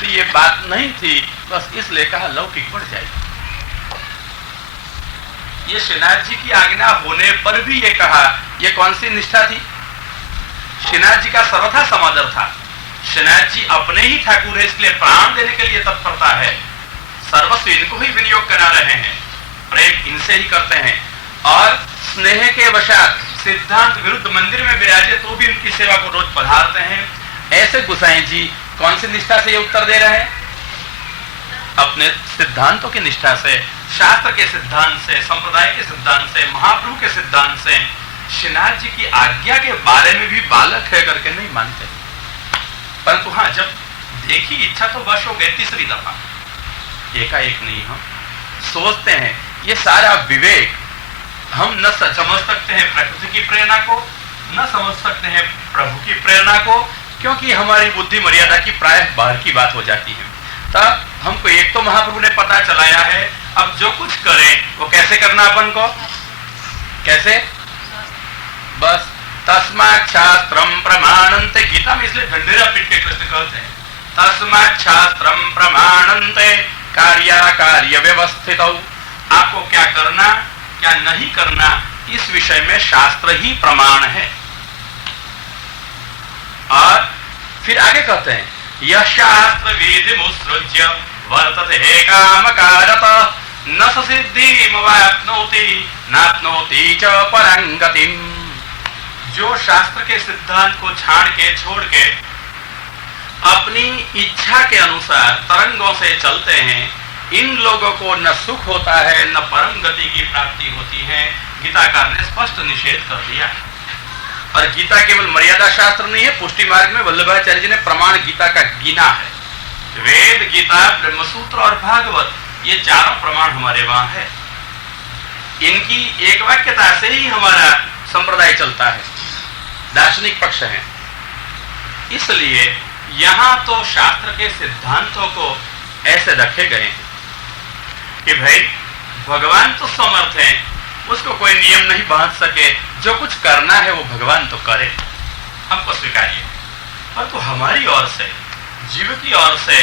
तो ये बात नहीं थी, बस इसलिए कहा लौकिक बढ़ जाएगी। ये श्रीनाथ जी की आज्ञा होने पर भी ये कहा। ये कौन सी निष्ठा थी? श्रीनाथ जी का सर्वथा समादर था। श्रीनाथ जी अपने ही ठाकुर है, इसलिए प्राण देने के लिए तत्परता है। सर्वस्व इनको ही विनियोग करा रहे हैं, प्रेम इनसे ही करते हैं। और स्नेह के वशात सिद्धांत विरुद्ध मंदिर में विराजे तो भी उनकी सेवा को रोज पधारते हैं। ऐसे गुसाई जी कौन सी निष्ठा से ये उत्तर दे रहे हैं? अपने सिद्धांतों की निष्ठा से, शास्त्र के सिद्धांत से, संप्रदाय के सिद्धांत से, महाप्रभु के सिद्धांत से। श्रीनाथ जी की आज्ञा के बारे में भी बालक है करके नहीं मानते, परंतु हाँ, जब देखी इच्छा तो वश हो गए तीसरी दफा, एकाएक नहीं। हम सोचते हैं ये सारा विवेक हम न समझ सकते हैं प्रकृति की प्रेरणा को, न समझ सकते हैं प्रभु की प्रेरणा को, क्योंकि हमारी बुद्धि मर्यादा की प्रायः बाहर की बात हो जाती है। तब हमको एक तो महाप्रभु ने पता चलाया है, अब जो कुछ करें वो कैसे करना अपन को, कैसे? बस तस्मात् शास्त्रम प्रमाणन्ते, गीता में इसलिए ढंढेरा पीट के कृष्ण कहते हैं तस्मात् शास्त्रम प्रमाणन्ते कार्य व्यवस्थित। आपको क्या करना क्या नहीं करना इस विषय में शास्त्र ही प्रमाण है। और फिर आगे कहते हैं यह शास्त्र विधि मुत्सृज्य वर्तते कामकारत न सिद्धिम वाप्नोति नाप्नोति च परं गतिम। जो शास्त्र के सिद्धांत को छाड़ के छोड़ के अपनी इच्छा के अनुसार तरंगों से चलते हैं, इन लोगों को न सुख होता है न परम गति की प्राप्ति होती है। गीताकार ने स्पष्ट निषेध कर दिया। और गीता केवल मर्यादा शास्त्र नहीं है, पुष्टि मार्ग में वल्लभाचार्य जी ने प्रमाण गीता का गिना है। वेद, गीता, ब्रह्मसूत्र और भागवत, ये चारों प्रमाण हमारे वहां है। इनकी एक वाक्यता से ही हमारा संप्रदाय चलता है, दार्शनिक पक्ष है। इसलिए यहां तो शास्त्र के सिद्धांतों को ऐसे रखे गए हैं कि भाई भगवान तो समर्थ है, उसको कोई नियम नहीं बांध सके, जो कुछ करना है वो भगवान तो करे, हमको स्वीकारिए। परंतु हमारी ओर से, जीव की ओर से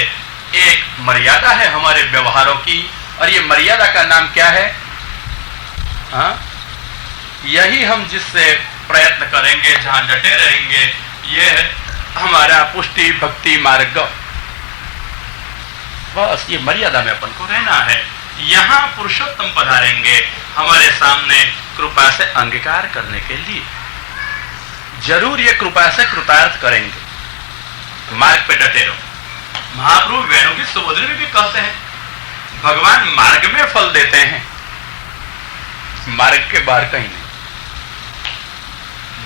एक मर्यादा है हमारे व्यवहारों की, और ये मर्यादा का नाम क्या है? हाँ, यही हम जिससे प्रयत्न करेंगे, जहां डटे रहेंगे, ये है हमारा पुष्टि भक्ति मार्ग। बस ये मर्यादा में अपन को रहना है। यहां पुरुषोत्तम पधारेंगे हमारे सामने कृपा से अंगीकार करने के लिए, जरूर ये कृपा से कृतार्थ करेंगे। मार्ग पे डटे रहो। महाप्रभु वेणु की सुबोधनी में भी कहते हैं भगवान मार्ग में फल देते हैं, मार्ग के बाहर कहीं नहीं।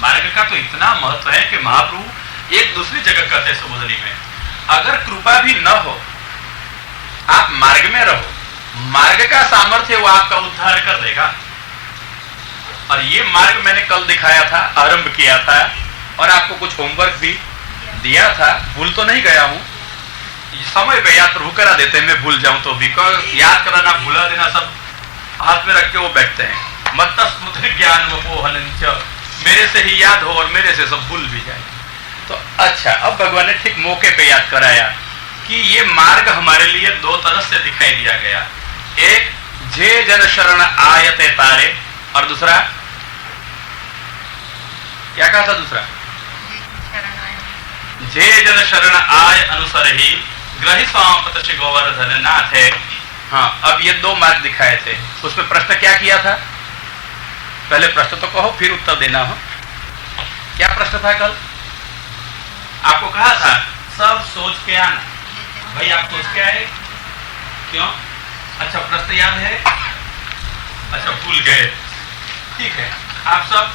मार्ग का तो इतना महत्व है कि महाप्रभु एक दूसरी जगह कहते हैं सुबोधनी में, अगर कृपा भी न हो आप मार्ग में रहो, मार्ग का सामर्थ्य वो आपका उद्धार कर देगा। और ये मार्ग मैंने कल दिखाया था, आरंभ किया था, और आपको कुछ होमवर्क भी दिया था, भूल तो नहीं गया हूं। समय पे याद प्रभु करा देते हैं, मैं भूल जाऊं तो भी याद कराना भूला देना सब हाथ में रख के वो बैठते हैं। मत स्मृति ज्ञान वपोहन, मेरे से ही याद हो और मेरे से सब भूल भी जाए। तो अच्छा, अब भगवान ने ठीक मौके पे याद कराया कि ये मार्ग हमारे लिए दो तरह से दिखाई दिया गया। एक जे जन शरण आयते तारे, और दूसरा क्या कहा था? दूसरा जे जन शरण आय अनुसर ही ग्रही स्वाम गोवर्धन नाथ है। हाँ, अब ये दो मार्ग दिखाए थे। उसमें प्रश्न क्या किया था? पहले प्रश्न तो कहो, फिर उत्तर देना हो। क्या प्रश्न था कल? आपको कहा था सब सोच के आना। भाई आप सोच के आए क्यों? अच्छा, प्रश्न याद है? अच्छा, भूल गए। ठीक है, आप सब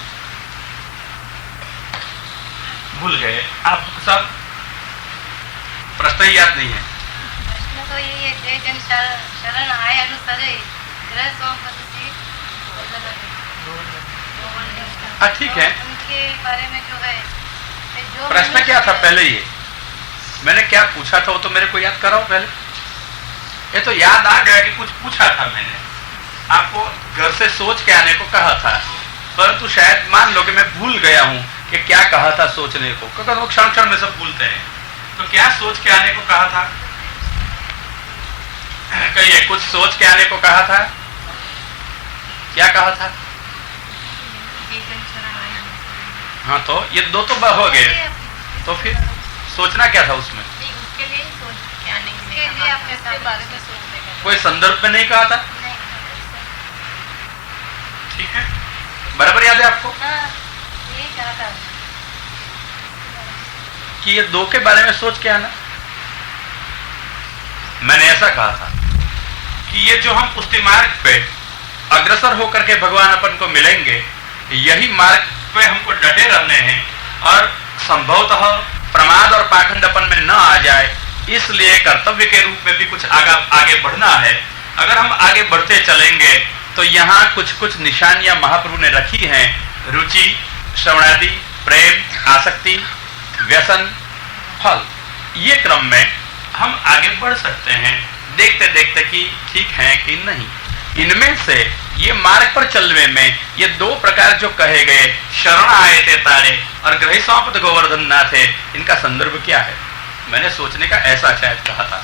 भूल गए, आप सब प्रश्न ही याद नहीं है। प्रश्न तो यही है, जय जन शरण आए अनुसर ग्रह सोमपति। ठीक है, उनके बारे में जो है, जो प्रश्न क्या था पहले? ये मैंने क्या पूछा था वो तो मेरे को याद कराओ पहले। ये तो याद आ गया कि कुछ पूछा था मैंने आपको, घर से सोच के आने को कहा था, परंतु शायद मान लो कि मैं भूल गया हूं कि क्या कहा था सोचने को, क्योंकि वो क्षण क्षण में सब भूलते हैं। तो क्या सोच के आने को कहा था? कहिए, कुछ सोच के आने को कहा था, क्या कहा था? हाँ, तो ये दो तो हो गए, तो फिर सोचना क्या था उसमें? उसके लिए सोच के आने के लिए अपने बारे में सोचने का कोई संदर्भ में नहीं कहा था? ठीक है, बराबर याद है आपको? हाँ, यही कहा था कि ये दो के बारे में सोच के आना। मैंने ऐसा कहा था कि ये जो हम पुष्टि मार्ग पे अग्रसर होकर के भगवान अपन को मिलेंगे, यही मार्ग पे हमको डटे रहने हैं और संभवतः प्रमाद और पाखंड अपन में न आ जाए, इसलिए कर्तव्य के रूप में भी कुछ आगे बढ़ना है। अगर हम आगे बढ़ते चलेंगे तो यहाँ कुछ कुछ निशानियां महाप्रभु ने रखी हैं, रुचि, श्रवणादि, प्रेम, आसक्ति, व्यसन, फल, ये क्रम में हम आगे बढ़ सकते हैं, देखते देखते कि ठीक है कि नहीं। इनमें से ये मार्ग पर चलने में ये दो प्रकार जो कहे गए, शरण आए थे तारे और ग्रही सौंपत गोवर्धन नाथ थे, इनका संदर्भ क्या है? मैंने सोचने का ऐसा शायद कहा था।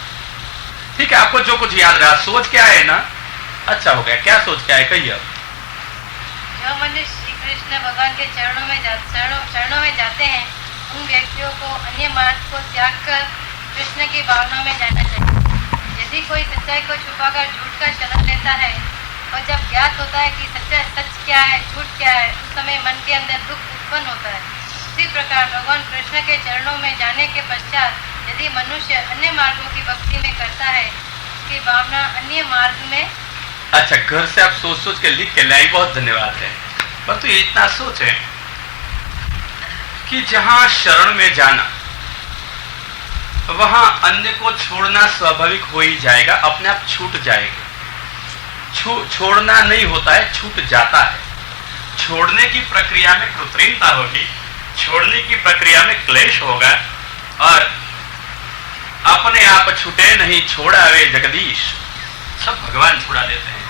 ठीक है, आपको जो कुछ याद रहा, सोच क्या है ना, अच्छा हो गया। क्या सोच क्या है, कहिए। जो मनुष्य श्री कृष्ण भगवान के चरणों में जाते हैं, उन व्यक्तियों को अन्य मार्ग को त्याग कर कृष्ण की भावना में जाना चाहिए। यदि कोई सच्चाई को छुपाकर झूठ का शरण लेता है और जब ज्ञात होता है कि सच क्या है, झूठ क्या है, उस समय मन के अंदर दुख उत्पन्न होता है। इसी प्रकार भगवान कृष्ण के चरणों में जाने के पश्चात यदि मनुष्य अन्य मार्गों की भक्ति में करता है, उसकी भावना अन्य मार्ग में। अच्छा, घर से आप सोच सोच के लिख के लाई, बहुत धन्यवाद है। परंतु तो इतना सोचे कि जहां शरण में जाना, वहां अन्य को छोड़ना स्वाभाविक हो ही जाएगा, अपने आप छूट जाएगा। छोड़ना नहीं होता है, छूट जाता है। छोड़ने की प्रक्रिया में कृत्रिमता होगी, छोड़ने की प्रक्रिया में क्लेश होगा और अपने आप छूटे नहीं छोड़ावे जगदीश, सब भगवान छुड़ा देते हैं।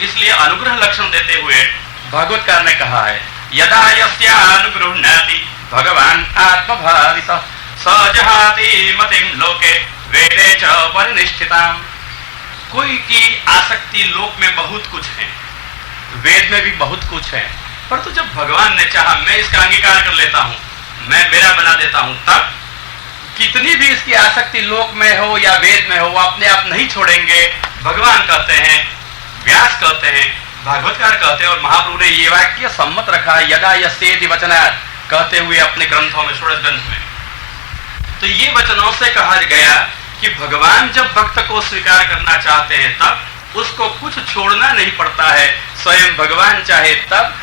इसलिए अनुग्रह लक्षण देते हुए भागवतकार ने कहा है, यदा यस्या अनुगृह्णाति भगवान आत्मभावितः सजहाति मतिम लोके वेदे च परिनिष्ठिताम्। कोई की आसक्ति लोक में बहुत कुछ है, वेद में भी बहुत कुछ है, परंतु जब भगवान ने चाहा मैं इसका अंगीकार कर लेता हूं, मैं मेरा बना देता हूं, तब कितनी भी इसकी आसक्ति लोक में हो या वेद में हो, अपने आप नहीं छोड़ेंगे। भगवान कहते हैं, व्यास कहते हैं, भागवतकार कहते हैं और महाप्रभु ने ये वाक्य सम्मत रखा है, यदा यस्येति वचनात्, कहते हुए अपने ग्रंथों में, षोडश ग्रंथ में। तो ये वचनों से कहा गया कि भगवान जब भक्त को स्वीकार करना चाहते हैं तब उसको कुछ छोड़ना नहीं पड़ता है, स्वयं भगवान चाहे तब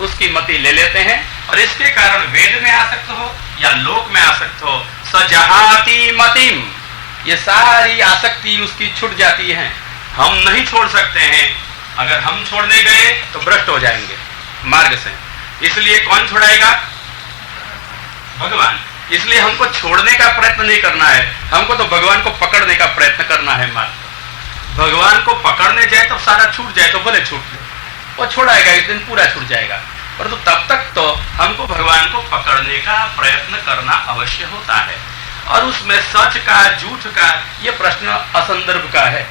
उसकी मति ले लेते हैं और इसके कारण वेद में आसक्त हो या लोक में आसक्त हो, सजहाति मतिम, ये सारी आसक्ति उसकी छूट जाती है। हम नहीं छोड़ सकते हैं, अगर हम छोड़ने गए तो भ्रष्ट हो जाएंगे मार्ग से। इसलिए कौन छुड़ाएगा? भगवान। इसलिए हमको छोड़ने का प्रयत्न नहीं करना है, हमको तो भगवान को पकड़ने का प्रयत्न करना है। मार्ग भगवान को पकड़ने जाए तो सारा छूट जाए तो भले छूट ले, वो छोड़ाएगा, इस दिन पूरा छूट जाएगा, परंतु तब तक तो हमको भगवान को पकड़ने का प्रयत्न करना अवश्य होता है। और उसमें सच का झूठ का ये प्रश्न असंदर्भ का है।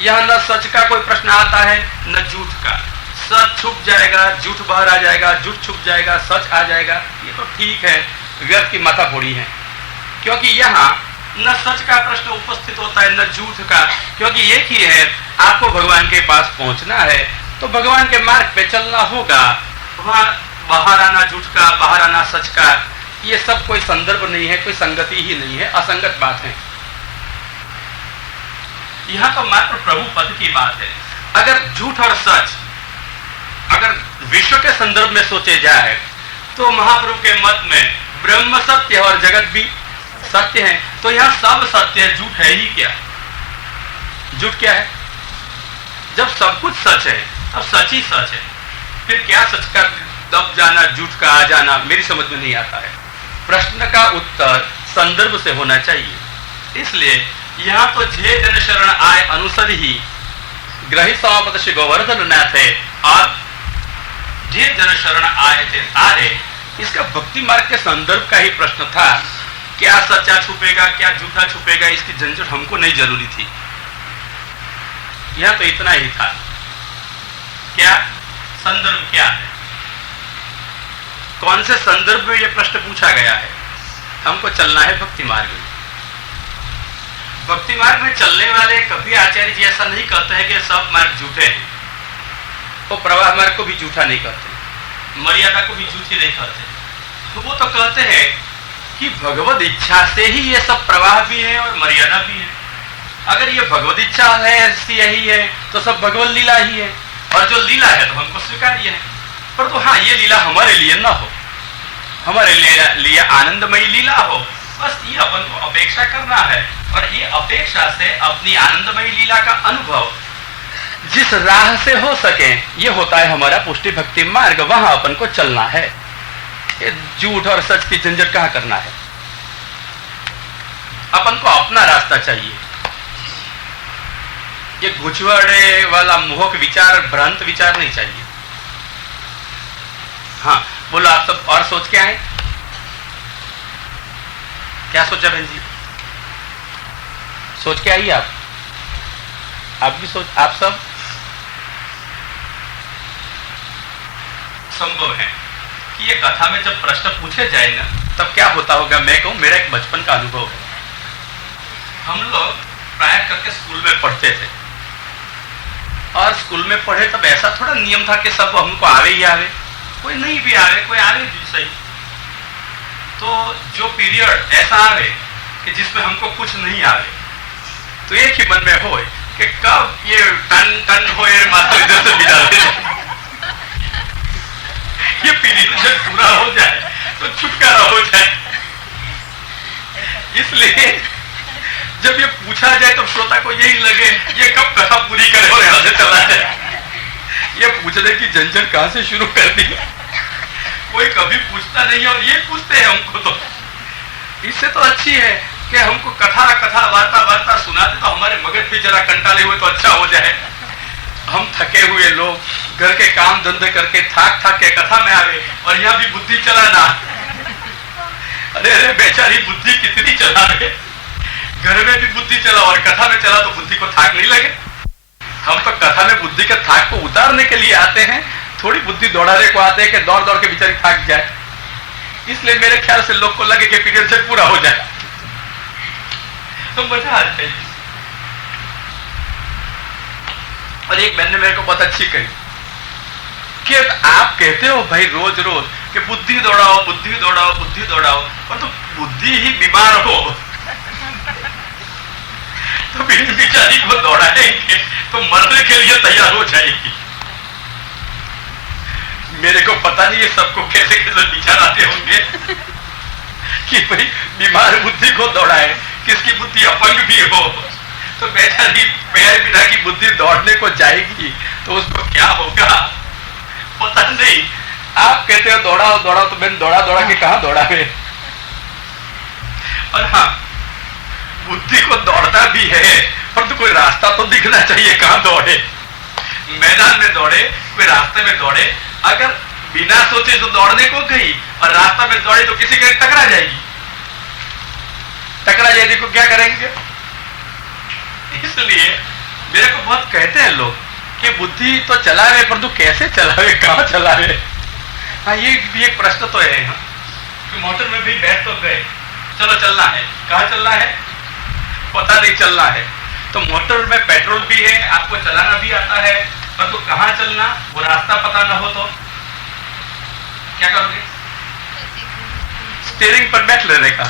यह न सच का कोई प्रश्न आता है न झूठ का। सच छुप जाएगा, झूठ बाहर आ जाएगा, झूठ छुप जाएगा, सच आ जाएगा, ये तो ठीक है, व्यर्थ की माथाफोड़ी है। क्योंकि यहाँ न सच का प्रश्न उपस्थित होता है न झूठ का, क्योंकि एक ही है, आपको भगवान के पास पहुंचना है तो भगवान के मार्ग पे चलना होगा। वहां बाहर आना झूठ का, बाहर आना सच का, ये सब कोई संदर्भ नहीं है, कोई संगति ही नहीं है, असंगत बात है। यह तो मात्र प्रभु पद की बात है। अगर झूठ और सच अगर विश्व के संदर्भ में सोचे जाए तो महाप्रभु के मत में ब्रह्म सत्य और जगत भी सत्य है, तो यह सब सत्य है, झूठ है ही क्या? झूठ क्या है? जब सब कुछ सच है तब सच ही सच है, फिर क्या सच का दब जाना, झूठ का आ जाना, मेरी समझ में नहीं आता है। प्रश्न का उत्तर संदर्भ से होना चाहिए। इसलिए यहाँ तो जे जन शरण आय अनुसर ही ग्रही सौपत श्री गोवर्धन नाथ है, और जे जन शरण आए थे तारे, इसका भक्ति मार्ग के संदर्भ का ही प्रश्न था। क्या सच्चा छुपेगा, क्या झूठा छुपेगा, इसकी झंझट हमको नहीं जरूरी थी। यहां तो इतना ही था। क्या संदर्भ क्या है? कौन से संदर्भ में यह प्रश्न पूछा गया है? हमको चलना है भक्ति मार्ग में। भक्ति मार्ग में चलने वाले कभी आचार्य जी ऐसा नहीं कहते हैं कि सब मार्ग झूठे हैं। वो प्रवाह मार्ग को भी झूठा नहीं कहते, मर्यादा को भी झूठी नहीं कहते। तो वो तो कहते हैं कि भगवत इच्छा से ही ये सब प्रवाह भी है और मर्यादा भी है। अगर ये भगवत इच्छा है, ऐसी यही है, तो सब भगवत लीला ही है, और जो लीला है तो हमको स्वीकार्य है। पर तो हाँ, ये लीला हमारे लिए ना हो, हमारे लिए आनंदमयी लीला हो, बस ये अपन को अपेक्षा करना है। और ये अपेक्षा से अपनी आनंदमयी लीला का अनुभव जिस राह से हो सके, ये होता है हमारा पुष्टि भक्ति मार्ग। वहां अपन को चलना है। ये झूठ और सच की झंझट कहां करना है? अपन को अपना रास्ता चाहिए। ये गुछवाड़े वाला मोहक विचार, भ्रांत विचार नहीं चाहिए। हाँ बोलो, आप सब और सोच के आए? क्या सोचा बहन जी? सोच के आइए आप भी सोच। आप सब संभव है कि ये कथा में जब प्रश्न पूछे जाए ना, तब क्या होता होगा? मैं कहूं, मेरा एक बचपन का अनुभव है। हम लोग प्राय करके स्कूल में पढ़ते थे, और स्कूल में पढ़े तब ऐसा थोड़ा नियम था कि सब हमको आवे ही आवे, कोई नहीं भी आवे, कोई आवे भी सही। तो जो पीरियड ऐसा आवे कि जिसमें हमको कुछ नहीं आवे, तो एक ही मन में हो कि कब ये टन टन हो माता इधर से बिता दे, ये पीरियड जब पूरा हो जाए तो छुटकारा हो जाए। इसलिए जब ये पूछा जाए तो श्रोता को यही लगे ये कब कथा पूरी करे और यहां से चला जाए। ये पूछने की झंझट कहां से शुरू कर दी? कोई कभी पूछता नहीं और ये पूछते हैं हमको। तो इससे तो अच्छी है कि हमको कथा कथा वार्ता वार्ता सुना दे, तो हमारे मगज भी जरा कंटाले हुए तो अच्छा हो जाए। हम थके हुए लोग घर के काम धंधे करके थाक थाक के कथा में आवे, और यहाँ भी बुद्धि चलाना। अरे अरे बेचारी बुद्धि कितनी चला रहे, घर में भी बुद्धि चला और कथा में चला, तो बुद्धि को थाक नहीं लगे? हम तो कथा में बुद्धि के थाक को उतारने के लिए आते हैं, थोड़ी बुद्धि दौड़ाने को आते हैं कि दौड़ दौड़ के बेचारी थाक जाए। इसलिए मेरे ख्याल से लोग को लगे कि पीरियड से पूरा हो जाए तो मजा आ जाए। और एक बहन ने मेरे को बहुत अच्छी कही कि आप कहते हो भाई रोज रोज कि बुद्धि दौड़ाओ बुद्धि दौड़ाओ बुद्धि दौड़ाओ, पर तो बुद्धि ही बीमार हो तो बेचारी को दौड़ाएंगे तो मरने के लिए तैयार हो जाएगी। मेरे को पता नहीं ये सबको कैसे कैसे विचार आते होंगे कि भाई बीमार बुद्धि को दौड़ाए, किसकी बुद्धि अपंग भी हो, तो बेचारी पैर बिना की बुद्धि दौड़ने को जाएगी तो उसको क्या होगा पता नहीं। आप कहते हो दौड़ाओ दौड़ाओ, तो मैंने दौड़ा दौड़ा के कहां दौड़ा है। और हाँ, बुद्धि को दौड़ना भी है, पर तो कोई रास्ता तो दिखना चाहिए कहां दौड़े। मैदान में दौड़े, कोई रास्ते में दौड़े। अगर बिना सोचे तो दौड़ने को गई और रास्ता में दौड़े तो किसी के टकरा जाएगी, टकरा जाएगी को क्या करेंगे? इसलिए मेरे को बहुत कहते हैं लोग कि बुद्धि तो चला रहे, पर तू कैसे चला रहे, कहां चला रहे। हाँ, ये भी एक प्रश्न तो है। हाँ? कि मोटर में भी बैठ तो गए, चलो चलना है, कहां चलना है पता नहीं चलना है। तो मोटर में पेट्रोल भी है, आपको चलाना भी आता है, पर तो कहां चलना वो रास्ता पता ना हो तो क्या करोगे? स्टीयरिंग पर बैठ लेने का,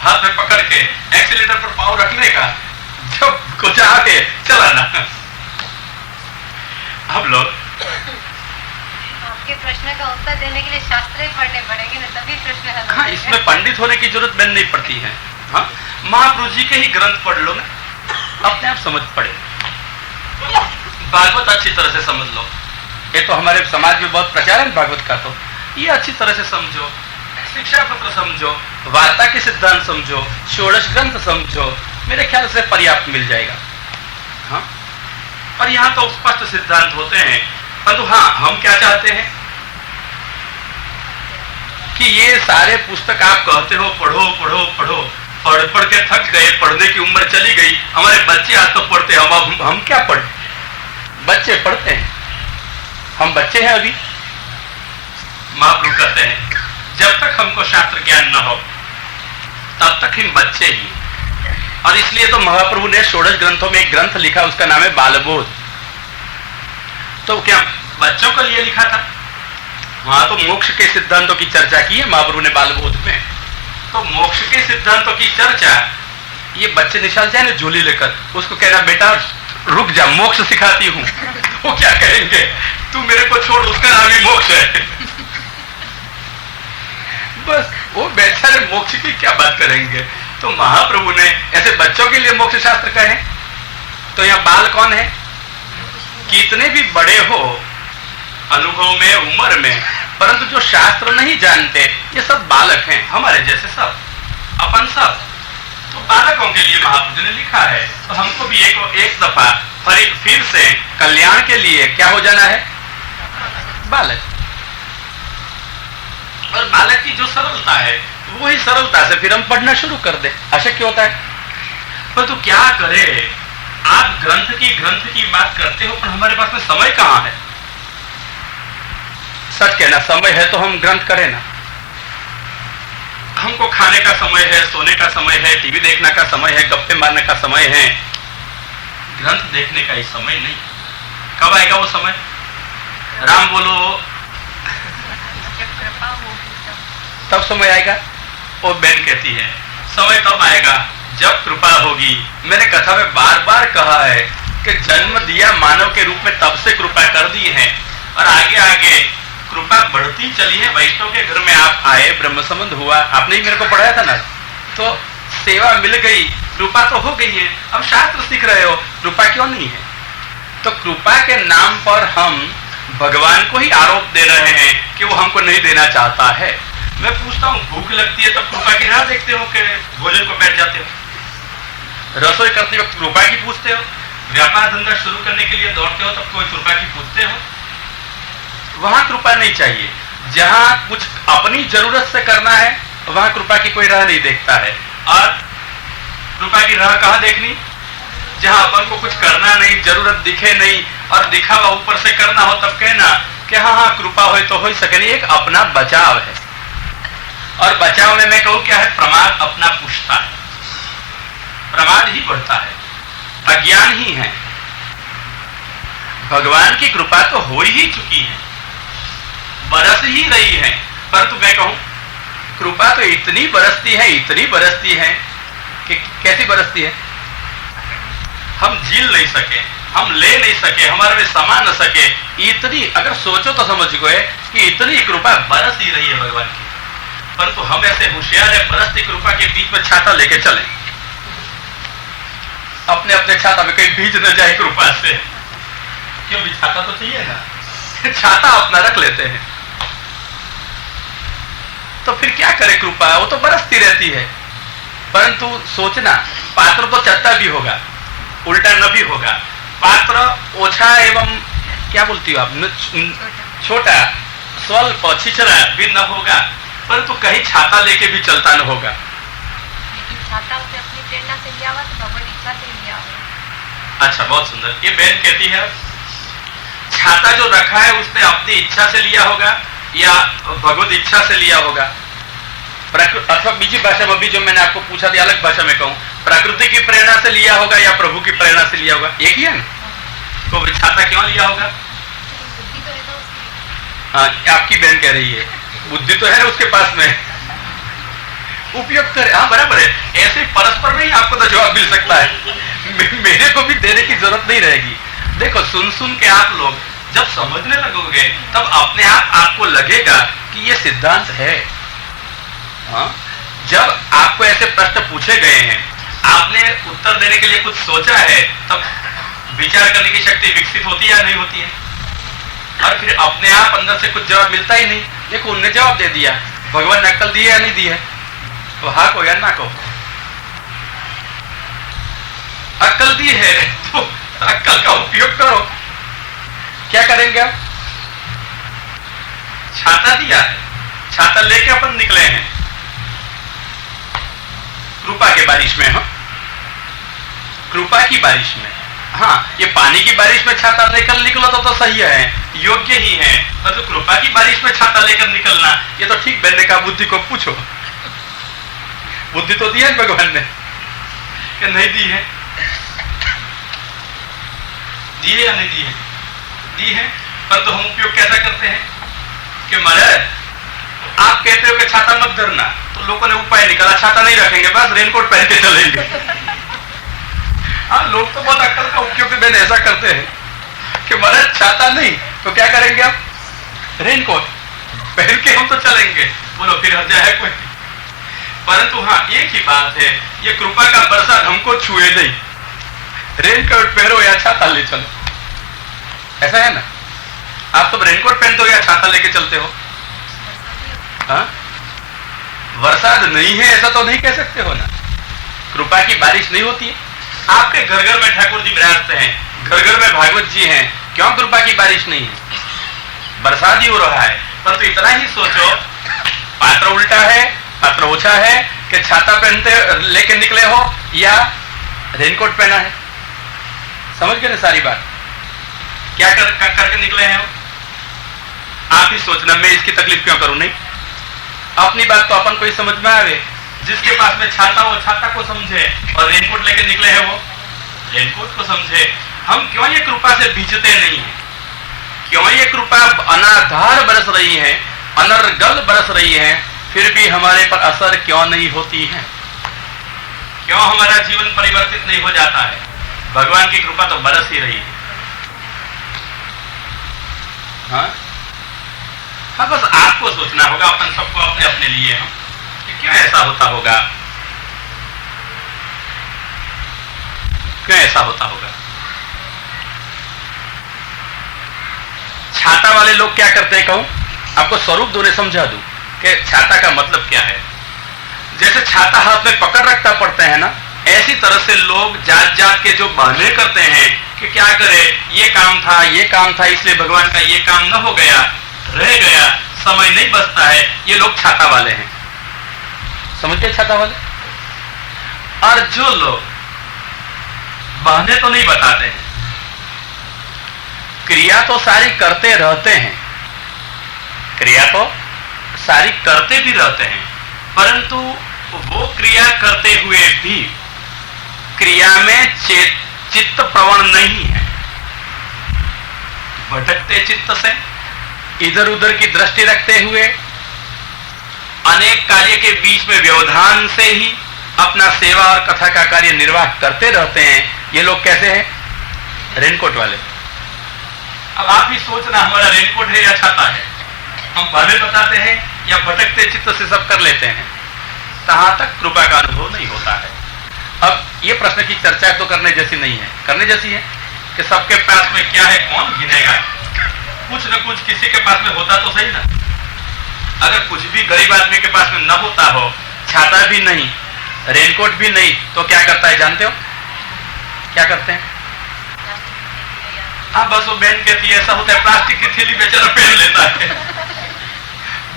हाथ में पकड़ के एक्सीलेटर पर पाँव रखने का, जब कुछ आके चलाना। हम लोग आपके प्रश्न का उत्तर देने के लिए शास्त्र ही पढ़ने पड़ेंगे ना, तभी प्रश्न हल। हाँ, इसमें पंडित होने की जरूरत नहीं पड़ती है। हाँ, महाप्रभु जी के ही ग्रंथ पढ़ लो ना, अपने आप समझ पड़े। भागवत अच्छी तरह से समझ लो, ये तो हमारे समाज में बहुत प्रचार है भागवत का, तो ये अच्छी तरह से समझो, शिक्षा पत्र समझो, वार्ता के सिद्धांत समझो, षोडश ग्रंथ समझो, मेरे ख्याल से पर्याप्त मिल जाएगा। हाँ, और यहाँ तो स्पष्ट सिद्धांत होते हैं। परंतु हाँ, हम क्या चाहते हैं कि ये सारे पुस्तक आप कहते हो पढ़ो पढ़ो पढ़ो, पढ़ पढ़ के थक गए, पढ़ने की उम्र चली गई, हमारे बच्चे आज तो पढ़ते, हम क्या पढ़े? बच्चे पढ़ते हैं, हम बच्चे हैं अभी। महाप्रभु कहते हैं जब तक हमको शास्त्र ज्ञान न हो तब तक हम बच्चे ही। और इसलिए तो महाप्रभु ने षोडश ग्रंथों में एक ग्रंथ लिखा, उसका नाम है बालबोध। तो क्या बच्चों के लिए लिखा था? वहां तो मोक्ष के सिद्धांतों की चर्चा की है महाप्रभु ने बालबोध में। तो मोक्ष के सिद्धांतों की चर्चा, ये बच्चे निशाल जाए ना झोली लेकर, उसको कहना बेटा रुक जा मोक्ष सिखाती हूं, वो क्या कहेंगे? तू मेरे को छोड़, उसका नाम ही मोक्ष है। बस वो बेचारे मोक्ष की क्या बात करेंगे। तो महाप्रभु ने ऐसे बच्चों के लिए मोक्ष शास्त्र कहे। तो यहाँ बाल कौन है? कितने भी बड़े हो अनुभव में, उम्र में, परंतु जो शास्त्र नहीं जानते ये सब बालक हैं, हमारे जैसे सब, अपन सब। तो बालकों के लिए महाप्रभु ने लिखा है। तो हमको भी एक दफा फिर से कल्याण के लिए क्या हो जाना है? बालक। और बालक की जो सरलता है वही सरलता से फिर हम पढ़ना शुरू कर दे। अशक्य होता है, परंतु तो क्या करे? आप ग्रंथ की बात करते हो, पर हमारे पास में समय कहां है? सच कहना, समय है तो हम ग्रंथ करें ना। हमको खाने का समय है, सोने का समय है, टीवी देखने का समय है, गप्पे मारने का समय है, ग्रंथ देखने का ही समय नहीं। कब आएगा वो समय? राम बोलो, तब समय आएगा। वो बहन कहती है समय तब आएगा जब कृपा होगी। मैंने कथा में बार बार कहा है कि जन्म दिया मानव के रूप में, तब से कृपा कर दी है और आगे आगे कृपा बढ़ती चली है। वैष्णव के घर में आप आए, ब्रह्म संबंध हुआ, आपने ही मेरे को पढ़ाया था ना, तो सेवा मिल गई, कृपा तो हो गई है। अब शास्त्र सीख रहे हो, कृपा क्यों नहीं है? तो कृपा के नाम पर हम भगवान को ही आरोप दे रहे हैं कि वो हमको नहीं देना चाहता है। मैं पूछता हूँ, भूख लगती है तब कृपा की राह देखते हो कि भोजन को बैठ जाते हो? रसोई करते वक्त कृपा की पूछते हो? व्यापार धंधा शुरू करने के लिए दौड़ते हो तब कोई कृपा की पूछते हो? वहां कृपा नहीं चाहिए। जहां कुछ अपनी जरूरत से करना है वहां कृपा की कोई राह नहीं देखता है। और कृपा की राह कहां देखनी? जहां अपन को कुछ करना नहीं, जरूरत दिखे नहीं और दिखावा ऊपर से करना हो, तब कहना कि हाँ कृपा हो तो हो ही सके नहीं। एक अपना बचाव है, और बचाव में मैं कहूं क्या है? प्रमाद अपना पुष्टा है, प्रमाद ही बढ़ता है, अज्ञान ही है। भगवान की कृपा तो हो ही चुकी है, बरस ही रही है, परंतु मैं कहूं कृपा तो इतनी बरसती है कि कैसी बरसती है? हम झील नहीं सके, हम ले नहीं सके, हमारे में समा न सके। इतनी अगर सोचो तो समझ गए कि इतनी कृपा बरस ही रही है भगवान की। परंतु हम ऐसे होशियार है, बरसती कृपा के बीच में छाता लेके चले, अपने अपने छाता में कहीं भीज न जाए कृपा से। क्यों भी छाता तो चाहिए ना, छाता अपना रख लेते हैं। तो फिर क्या करे? कृपा वो तो बरसती रहती है, परंतु सोचना पात्र तो चट्टा भी होगा, उल्टा न भी होगा। पात्र ओछा एवं क्या बोलती हो आप, छोटा स्वल्प छिछरा भी न होगा, परंतु कहीं छाता लेके भी चलता न होगा। छाता उसे अपनी प्रेरणा से लिया हुआ, तो भगवत इच्छा से लिया हुआ। अच्छा, बहुत सुंदर। ये बहन कहती है छाता जो रखा है उसने अपनी इच्छा से लिया होगा या भगवत इच्छा से लिया होगा, अथवा बीजी भाषा में भी जो मैंने आपको पूछा थी अलग भाषा में कहूं, प्रकृति की प्रेरणा से लिया होगा या प्रभु की प्रेरणा से लिया होगा? एक ही है ना। तो छाता क्यों लिया होगा? बुद्धि तो है ना उसकी। हाँ, आपकी बहन कह रही है बुद्धि तो है उसके पास में, उपयोग करे। हाँ बराबर है, ऐसे परस्पर नहीं आपको तो जवाब मिल सकता है, मेरे को भी देने की जरूरत नहीं रहेगी। देखो सुन सुन के आप लोग जब समझने लगोगे तब अपने आप आपको लगेगा कि ये सिद्धांत है। हाँ? जब आपको ऐसे प्रश्न पूछे गए हैं, आपने उत्तर देने के लिए कुछ सोचा है, तब विचार करने की शक्ति विकसित होती है या नहीं होती है? और फिर अपने आप अंदर से कुछ जवाब मिलता ही नहीं। देखो उनने जवाब दे दिया, भगवान ने अक्ल दी है या नहीं दी है? तो हाँ को या ना को? अक्ल दी है तो अक्ल का उपयोग करो। क्या करेंगे आप? छाता दिया है, छाता लेके अपन निकले हैं कृपा के बारिश में। हम कृपा की बारिश में हाँ, ये पानी की बारिश में छाता लेकर निकलो तो सही है, योग्य ही है, मतलब कृपा की बारिश में छाता लेकर निकलना ये तो ठीक बनने का। बुद्धि को पूछो, बुद्धि तो दी है भगवान ने कि नहीं दी है? दी है या नहीं दी है? दी है, परंतु हम उपयोग कैसा करते हैं कि महाराज आप कहते हो कि छाता मत धरना, तो लोगों ने उपाय निकाला छाता नहीं रखेंगे, बस रेनकोट पहन के चलेंगे। हाँ, लोग तो बहुत अक्ल का उपयोग बहन ऐसा करते हैं कि महाराज छाता नहीं तो क्या करेंगे आप? रेनकोट पहन के हम तो चलेंगे। बोलो फिर हर्जा है कोई? परंतु हाँ, एक ही बात है, ये कृपा का बरसात हमको छुए नहीं, रेनकोट पहनो या छाता ले चलो, ऐसा है ना? आप तो रेनकोट पहनते हो या छाता लेके चलते हो? हाँ, बरसात नहीं है ऐसा तो नहीं कह सकते हो ना, कृपा की बारिश नहीं होती है। आपके घर घर में ठाकुर जी विराजते हैं, घर घर में भागवत जी हैं, क्यों कृपा की बारिश नहीं है? बरसात ही हो रहा है। परंतु इतना ही सोचो, पात्र उल्टा है, पात्र ओछा है कि छाता पहनते लेके निकले हो या रेनकोट पहना है। समझ गए ना सारी बात? क्या करके निकले हैं? आप ही सोचना, मैं इसकी तकलीफ क्यों करूं? नहीं, अपनी बात तो अपन को ही समझ में आवे। जिसके पास में छाता हो छाता को समझे, और रेनकोट लेके निकले हैं वो रेनकोट को समझे। हम क्यों ये कृपा से भीजते नहीं है? क्यों ये कृपा अनाधार बरस रही है, अनर्गल बरस रही है, फिर भी हमारे पर असर क्यों नहीं होती है? क्यों हमारा जीवन परिवर्तित नहीं हो जाता है? भगवान की कृपा तो बरस ही रही है। हाँ, हाँ, बस आपको सोचना होगा, अपन सबको अपने अपने लिए हम कि क्यों ऐसा होता होगा, क्यों ऐसा होता होगा। छाता वाले लोग क्या करते हैं कहूं? आपको स्वरूप दोने समझा दूं कि छाता का मतलब क्या है। जैसे छाता हाथ में पकड़ रखता पड़ता है ना, ऐसी तरह से लोग जात जात के जो बहाने करते हैं कि क्या करे, ये काम था इसलिए भगवान का ये काम न हो गया, रह गया, समय नहीं बचता है, ये लोग छाता वाले हैं। समझते छाता वाले? और जो लोग बहाने तो नहीं बताते हैं, क्रिया तो सारी करते रहते हैं, क्रिया तो सारी करते भी रहते हैं, परंतु वो क्रिया करते हुए भी क्रिया में चित्त प्रवण नहीं है। भटकते चित्त से, इधर उधर की दृष्टि रखते हुए, अनेक कार्य के बीच में व्यवधान से ही अपना सेवा और कथा का कार्य निर्वाह करते रहते हैं। ये लोग कैसे हैं? रेनकोट वाले। अब आप ही सोचना, हमारा रेनकोट है या छाता है? हम बहाने बताते हैं या भटकते चित्त से सब कर लेते हैं? कहां तक कृपा का अनुभव नहीं होता है। अब ये प्रश्न की चर्चा तो करने जैसी नहीं है, करने जैसी है कि सबके पास में क्या है, कौन गिनेगा? कुछ न कुछ किसी के पास में होता तो सही ना। अगर कुछ भी गरीब आदमी के पास में न होता हो, छाता भी नहीं, रेनकोट भी नहीं, तो क्या करता है जानते हो? क्या करते हैं? हाँ, बस वो बहन कहती है ऐसा होता है, प्लास्टिक की थैली बेचारा पहन लेता है,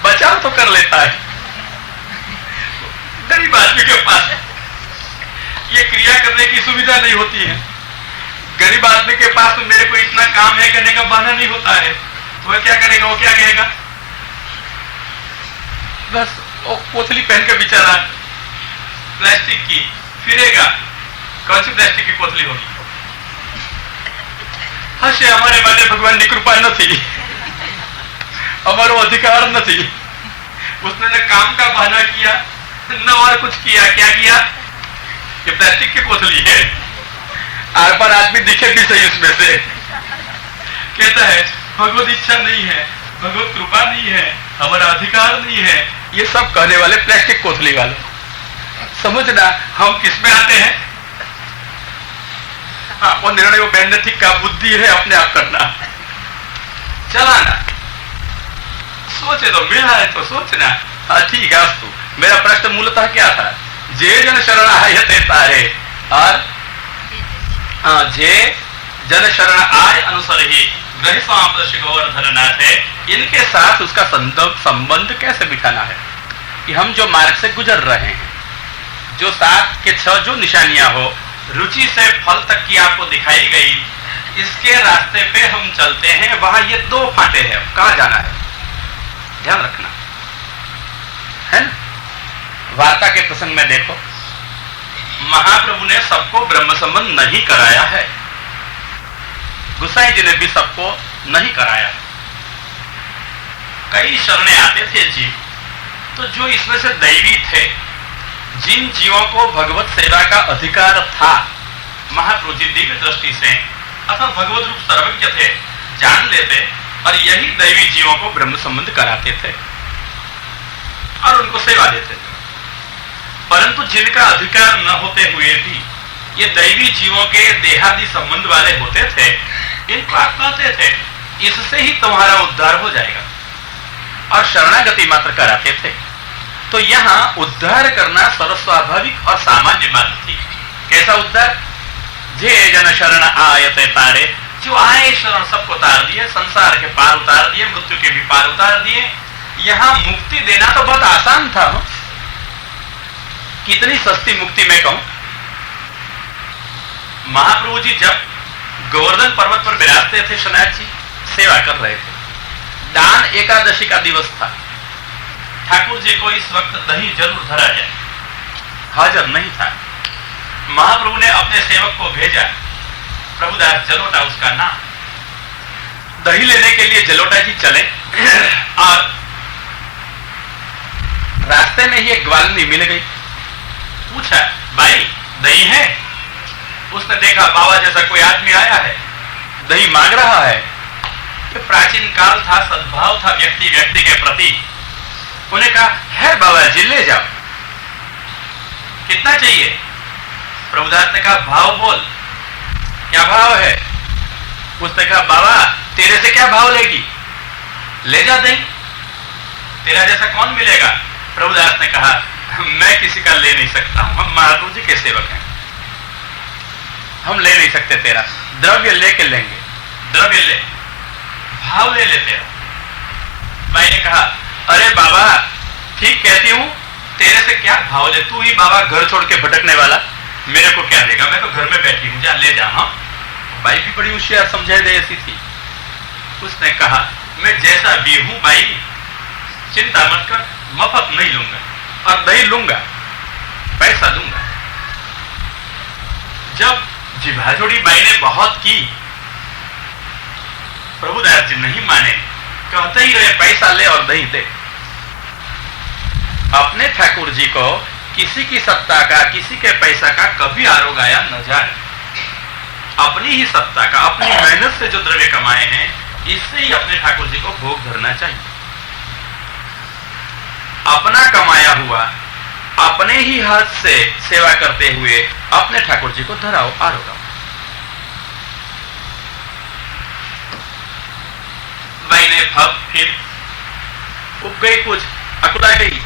बचाव तो कर लेता है। गरीब आदमी के पास ये क्रिया करने की सुविधा नहीं होती है। गरीब आदमी के पास तो मेरे को इतना काम है करने का बहाना नहीं होता है, तो वह क्या करेगा? वो क्या कहेगा? बस वो पोतली पहन के बेचारा प्लास्टिक की फिरेगा। कौन सी प्लास्टिक की पोतली होगी? हाँ, से हमारे वाले भगवान की कृपा न थी, हमारो अधिकार न थी, उसने न काम का बहाना किया न और कुछ किया। क्या किया? ये प्लास्टिक की पोतली है, आर पर आदमी दिखे भी सही उसमें से, कहता है भगवत इच्छा नहीं है, भगवत कृपा नहीं है, हमारा अधिकार नहीं है। ये सब कहने वाले प्लास्टिक कोथली वाले। समझना हम किस में आते हैं? हाँ, वो निर्णय वो बहन ने ठीक कहा, बुद्धि है अपने आप करना, चलाना। सोचे तो मिला है तो सोचना। हाँ ठीक है। अस्तु, मेरा प्रश्न मूलतः क्या था? जे जन शरण आयते तारे, और जे जन शरण आय अनुसर ही गोवर्धननाथ है, इनके साथ उसका संबंध कैसे बिठाना है कि हम जो मार्ग से गुजर रहे हैं, जो 7 के 6 जो निशानियां हो, रुचि से फल तक की आपको दिखाई गई, इसके रास्ते पे हम चलते हैं, वहां ये 2 फाटे हैं, कहां जाना है ध्यान रखना है ना। वार्ता के प्रसंग में देखो, महाप्रभु ने सबको ब्रह्म संबंध नहीं कराया है, गुसाई जी ने भी सबको नहीं कराया। कई शरणे आते थे जीव, तो जो इसमें से दैवी थे, जिन जीवों को भगवत सेवा का अधिकार था, महाप्रभु जी दिव्य दृष्टि से अथवा भगवत रूप सर्वज्ञ थे, जान लेते और यही दैवी जीवों को ब्रह्म संबंध कराते थे और उनको सेवा देते थे। परंतु जिनका अधिकार न होते हुए भी ये दैवी जीवों के देहादि संबंध वाले होते थे, इनको आप कहते थे इससे ही तुम्हारा उद्धार हो जाएगा और शरणागति मात्र कराते थे। तो यहां उद्धार करना सर्वस्वाभाविक और सामान्य बात थी। कैसा उद्धार? जे जन शरण आयते तारे, जो आए शरण सबको तार दिए, संसार के पार उतार दिए, मृत्यु के भी पार उतार दिए। यहां मुक्ति देना तो बहुत आसान था। कितनी सस्ती मुक्ति मैं कहूं। महाप्रभु जी जब गोवर्धन पर्वत पर विराजते थे, शनाथ जी सेवा कर रहे थे, दान एकादशी का दिवस था। ठाकुर जी को इस वक्त दही जरूर धरा जाए, हाजिर नहीं था। महाप्रभु ने अपने सेवक को भेजा, प्रभुदास जलोटा उसका नाम, दही लेने के लिए जलोटा जी चले और रास्ते में ही एक ग्वालनी मिल गई। पूछा, भाई दही है? उसने देखा बाबा जैसा कोई आदमी आया है, दही मांग रहा है। ये प्राचीन काल था, सद्भाव था व्यक्ति व्यक्ति के प्रति। उन्हें कहा, है बाबा जी ले जाओ। कितना चाहिए? प्रभुदास ने कहा, भाव बोल, क्या भाव है? उसने कहा, बाबा तेरे से क्या भाव लेगी, ले जा दही, तेरा जैसा कौन मिलेगा? प्रभुदास ने कहा, मैं किसी का ले नहीं सकता हूं, हम महाप्रभु जी के सेवक हैं, हम ले नहीं सकते तेरा। द्रव्य लेके लेंगे, द्रव्य ले, भाव ले लेते हो। भाई ने कहा, अरे बाबा ठीक कहती हूं, तेरे से क्या भाव ले, तू ही बाबा घर छोड़ के भटकने वाला, मेरे को क्या देगा, मैं तो घर में बैठी हूं, जा ले जा। हाँ, भाई भी बड़ी होशियार समझाई दे ऐसी थी। उसने कहा, मैं जैसा भी हूं भाई, चिंता मत कर, मफत नहीं लूंगा और दही लूंगा, पैसा दूंगा। जब जिभाजोड़ी बाई ने बहुत की, प्रभुदास जी नहीं माने, कहते ही रहे पैसा ले और दही दे। अपने ठाकुर जी को किसी की सत्ता का, किसी के पैसा का कभी आरोप आया न जाए। अपनी ही सत्ता का, अपनी मेहनत से जो द्रव्य कमाए हैं, इससे ही अपने ठाकुर जी को भोग धरना चाहिए। अपना कमाया हुआ अपने ही हाथ से सेवा करते हुए अपने ठाकुर जी को धराओ, आरोप। भाई ने फिर उब गई, कुछ अकुला गई,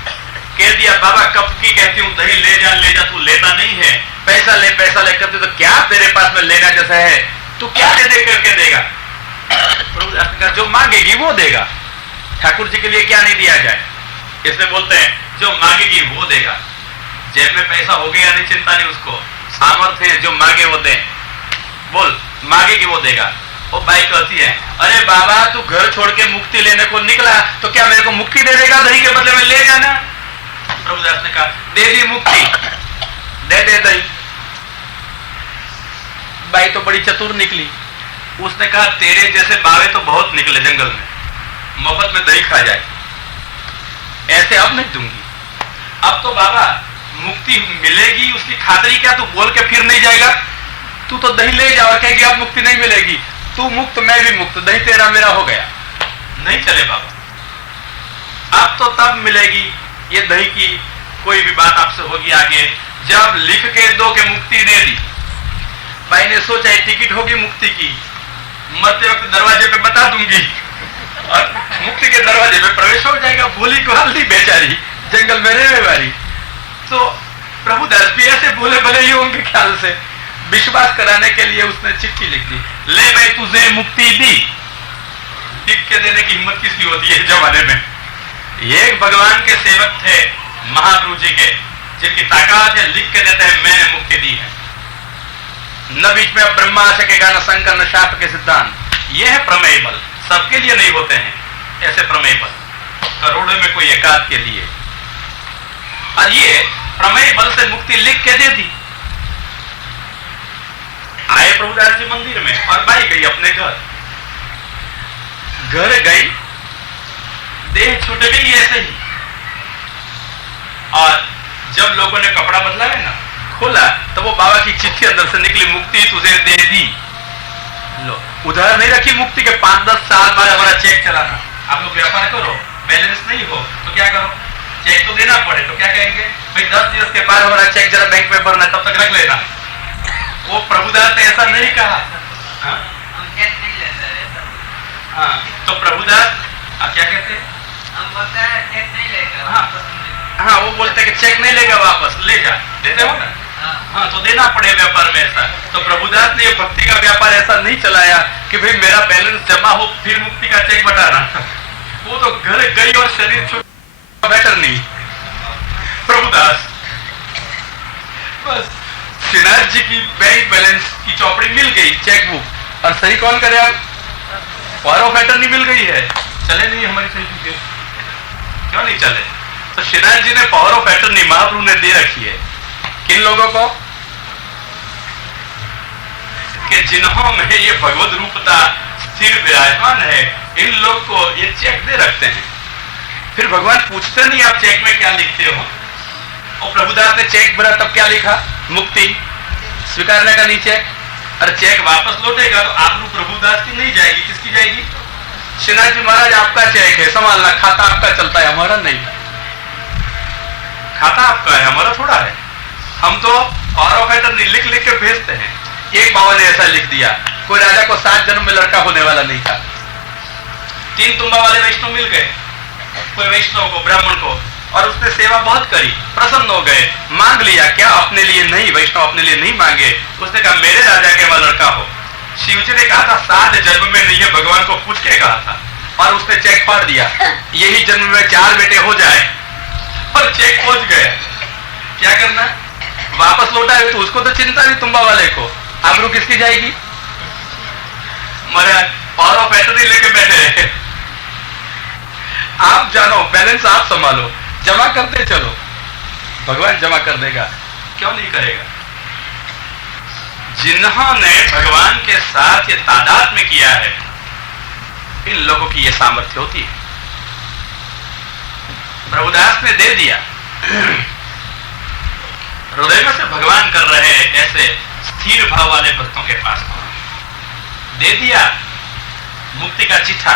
कह दिया, बाबा कब की कहती हूं दही ले जा, तू लेता नहीं है, पैसा ले करते तो क्या तेरे पास में लेना जैसा है, तू क्या दे करके देगा? प्रभुदास ने कहा, जो मांगेगी वो देगा, ठाकुर जी के लिए क्या नहीं दिया जाए। इसमें बोलते हैं, जो मांगेगी वो देगा। जेब में पैसा हो गया नहीं, चिंता नहीं, उसको सामर्थ्य है, जो मांगे वो दे, बोल मांगेगी वो देगा। वो बाई कहती है, अरे बाबा तू घर छोड़ के मुक्ति लेने को निकला, तो क्या मेरे को मुक्ति दे देगा दही के बदले में, ले जाना। प्रभुदास ने कहा, दे दी मुक्ति, दे दही। बाई तो बड़ी चतुर निकली, उसने कहा, तेरे जैसे बावे तो बहुत निकले जंगल में, मुफ्त में दही खा जाए, ऐसे अब नहीं दूंगी। अब तो बाबा मुक्ति मिलेगी, उसकी खातरी क्या, तू बोल के फिर नहीं जाएगा, तू तो दही ले जा और कहेगी अब मुक्ति नहीं मिलेगी, तू मुक्त मैं भी मुक्त, दही तेरा मेरा हो गया। नहीं चले बाबा, अब तो तब मिलेगी ये दही की कोई भी बात आपसे होगी आगे, जब लिख के दो के मुक्ति दे दी। भाई ने सोचा ये टिकट होगी मुक्ति की, मरते वक्त दरवाजे पे बता दूंगी और मुक्ति के दरवाजे पे प्रवेश हो जाएगा। भूली ग्वाली बेचारी जंगल में रहने वाली। तो प्रभुदास भी ऐसे भूले भले ही उनके ख्याल से विश्वास कराने के लिए उसने चिट्ठी लिख दी, ले मैं तुझे मुक्ति दी। लिख के देने की हिम्मत किसकी होती है जमाने में। ये एक भगवान के सेवक थे महाप्रभु जी के, जिनकी ताकत है, लिख के देते हैं मैंने मुक्ति दी है। न बीच में अब ब्रह्मा आ सकेगा, न शंकर, न शास्त्र के सिद्धांत। ये है प्रमेय बल। सबके लिए नहीं होते हैं ऐसे प्रमेय बल, करोड़ों में कोई एकाध के लिए। और ये प्रमेय बल से मुक्ति लिख के दे दी। आए प्रभुदास जी मंदिर में और बाई गई अपने घर गई, देह छूट गई ऐसे ही। और जब लोगों ने कपड़ा बदला है ना, खोला, तो वो बाबा की चिट्ठी अंदर से निकली, मुक्ति तुझे दे दी। लो, उधार नहीं रखी मुक्ति के 5-10 साल बाद हमारा चेक चलाना। आप लोग व्यापार करो, बैलेंस नहीं हो तो क्या करो, चेक तो देना पड़े, तो क्या कहेंगे भाई 10 दिवस के बाद हमारा चेक जरा बैंक में भरना, तब तक रख लेना। वो प्रभुदास ने ऐसा नहीं कहा। हाँ, तो प्रभुदास क्या कहते हैं, हम बोलते हैं चेक नहीं लेगा। हाँ, वो बोलते हैं कि चेक नहीं लेगा, वापस ले जा, देते हो ना। हाँ, तो देना पड़े व्यापार में ऐसा। तो प्रभुदास ने ये भक्ति का व्यापार ऐसा नहीं चलाया कि भाई मेरा बैलेंस जमा हो फिर मुक्ति का चेक बटाना। वो तो घर गई और शरीर छूट, बेटर नहीं। प्रभुदास बस श्रीनाथ जी की बैंक बैलेंस की चौपड़ी मिल गई, चेक बुक, और सही कौन करे, अब पावर ऑफ अटर्नी मिल गई है, चले नहीं हमारी सही, क्यों नहीं चले। तो श्रीनाथ जी ने पावर ऑफ अटर्नी महाप्रभु ने दे रखी है किन लोगों को, कि जिन्हों में ये भगवत रूपता स्थिर विराजमान है, इन लोग को ये चेक दे रखते हैं। फिर भगवान पूछते नहीं आप चेक में क्या लिखते हो। और प्रभुदास ने चेक भरा, तब क्या लिखा, मुक्ति स्वीकारने का नीचे। अरे चेक वापस लौटेगा तो आप लोग प्रभुदास की नहीं जाएगी, किसकी जाएगी, श्रीनाथ जी महाराज आपका चेक है, संभालना, खाता आपका चलता है, हमारा नहीं। खाता आपका है, हमारा थोड़ा है। हम तो पावर ऑफ अटर्नी लिख लिख के भेजते हैं। एक बाबा ने ऐसा लिख दिया, कोई राजा को 7 जन्म में लड़का होने वाला नहीं था, 3 तुम्बा वाले वैष्णव मिल गए, कोई वैष्णव को, ब्राह्मण को, और उसने सेवा बहुत करी, प्रसन्न हो गए, मांग लिया, क्या अपने लिए नहीं, वैष्णव अपने लिए नहीं मांगे, उसने कहा मेरे राजा के वहां लड़का हो। शिव जी ने कहा था 7 जन्म में नहीं है, भगवान को पूछ के कहा था, और उसने चेक फाड़ दिया, यही जन्म में 4 बेटे हो जाए, और चेक पहुंच गए। क्या करना, वापस लौटा है तो उसको तो चिंता नहीं, तुम्बा वाले को, आबरू किसकी जाएगी, महाराज पावर ऑफ अटर्नी लेके बैठे, आप जानो, बैलेंस आप संभालो, जमा करते चलो, भगवान जमा कर देगा, क्यों नहीं करेगा। जिन्होंने भगवान के साथ ये तादाद में किया है, इन लोगों की ये सामर्थ्य होती है। प्रभुदास ने दे दिया, हृदय में से भगवान कर रहे हैं, ऐसे स्थिर भाव वाले भक्तों के पास दे दिया मुक्ति का चिट्ठा,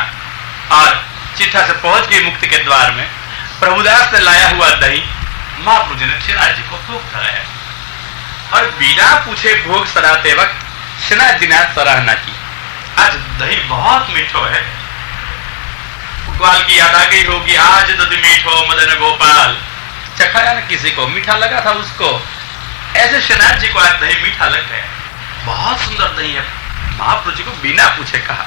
और चिट्ठा से पहुंच गई मुक्ति के द्वार में। प्रभुदास ने लाया हुआ दही महाप्रभु जी ने श्रीनाथ जी को भोग कराया, और बिना पूछे भोग सराते वक्त श्रीनाथ जी ने सराहना की, आज दही बहुत मीठो है। गोपाल की याद आ गई होगी, आज दही मीठो मदन गोपाल, चखाया ना किसी को, मीठा लगा था उसको, ऐसे श्रीनाथ जी को आज दही मीठा लग गया, बहुत सुंदर दही है। महाप्रभु जी को बिना पूछे कहा,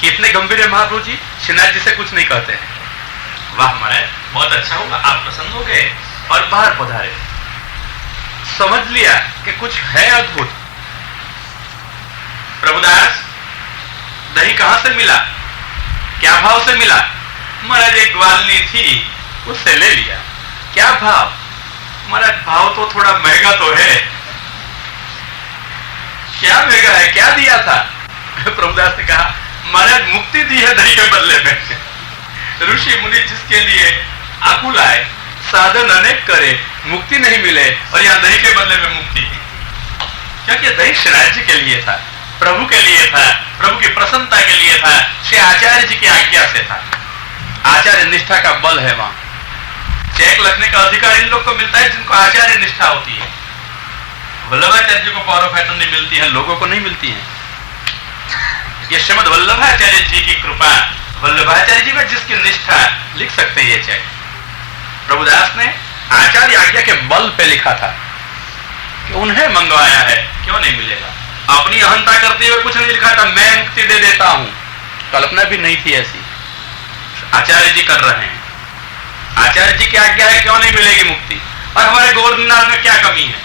कितने गंभीर है महाप्रभु जी, श्रीनाथ जी से कुछ नहीं कहते हैं। वाह महाराज, बहुत अच्छा होगा, आप प्रसन्न हो गए और बाहर पधारे, समझ लिया कि कुछ है अद्भुत। प्रभुदास दही कहां से मिला, क्या भाव से मिला, महाराज एक ग्वालनी थी उससे ले लिया। क्या भाव, महाराज भाव तो थोड़ा महंगा तो है। क्या महंगा है, क्या दिया था। प्रभुदास ने कहा महाराज मुक्ति दी है दही के बदले में। ऋषि मुनि जिसके लिए आकुल आए, साधन अनेक करे, मुक्ति नहीं मिले, और यहाँ दही के बदले में मुक्ति। क्योंकि दही श्रीनाथ जी के लिए था, प्रभु के लिए था, प्रभु की प्रसन्नता के लिए था, श्री आचार्य जी की आज्ञा से था। आचार्य निष्ठा का बल है वहां। चेक लगने का अधिकार इन लोग को मिलता है जिनको आचार्य निष्ठा होती है। वल्लभाचार्य जी को पावर ऑफ अटर्नी मिलती है, लोगों को नहीं मिलती है। ये श्रीमद वल्लभाचार्य जी की कृपा, वल्लभाचार्य जी में जिसकी निष्ठा, लिख सकते हैं ये चेक। प्रभुदास ने आचार्य आज्ञा के बल पे लिखा था कि उन्हें मंगवाया है, क्यों नहीं मिलेगा। अपनी अहंता करते हुए कुछ नहीं लिखा था, मैं मुक्ति दे देता हूं, कल्पना भी नहीं थी ऐसी। आचार्य जी कर रहे हैं, आचार्य जी की आज्ञा है, क्यों नहीं मिलेगी मुक्ति। और हमारे गोवर्धननाथ में क्या कमी है,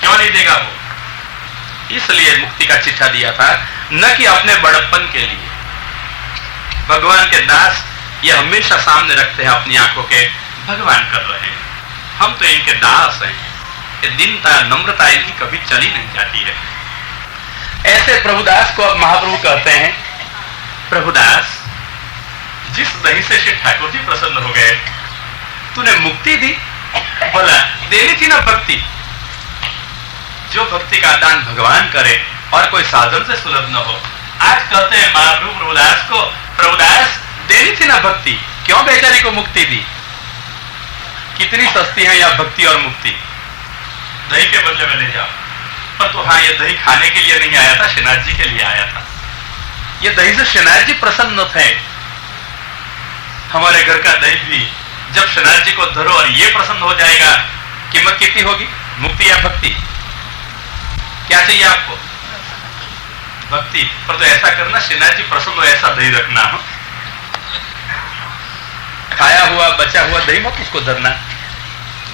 क्यों नहीं देगा वो। इसलिए मुक्ति का चिट्ठा दिया था, न कि अपने बड़प्पन के लिए। भगवान के दास ये हमेशा सामने रखते हैं अपनी आंखों के, भगवान कर रहे हैं, हम तो इनके दास हैं। ये दीनता नम्रता इनकी कभी चली नहीं जाती है। ऐसे प्रभुदास को अब महाप्रभु कहते हैं, प्रभुदास जिस दही से श्री ठाकुर जी प्रसन्न हो गए, तूने मुक्ति दी, बोला देनी थी ना भक्ति। जो भक्ति का दान भगवान करे और कोई साधन से सुलभ न हो। आज कहते हैं महाप्रभु प्रभुदास को, प्रभुदास देनी थी ना भक्ति, क्यों बेचारी को मुक्ति दी। कितनी सस्ती है यह भक्ति और मुक्ति, दही के बदले में ले जाओ। पर तो हाँ, ये दही खाने के लिए नहीं आया था, श्रीनाथ जी के लिए आया था। ये दही से श्रीनाथ जी प्रसन्न थे। हमारे घर का दही भी जब श्रीनाथ जी को धरो और ये प्रसन्न हो जाएगा, कीमत कितनी होगी, मुक्ति या भक्ति? क्या चाहिए आपको? भक्ति। पर तो ऐसा करना, श्रीनाथ जी प्रसन्न हो ऐसा दही रखना हो। खाया हुआ बचा हुआ दही मत उसको धरना,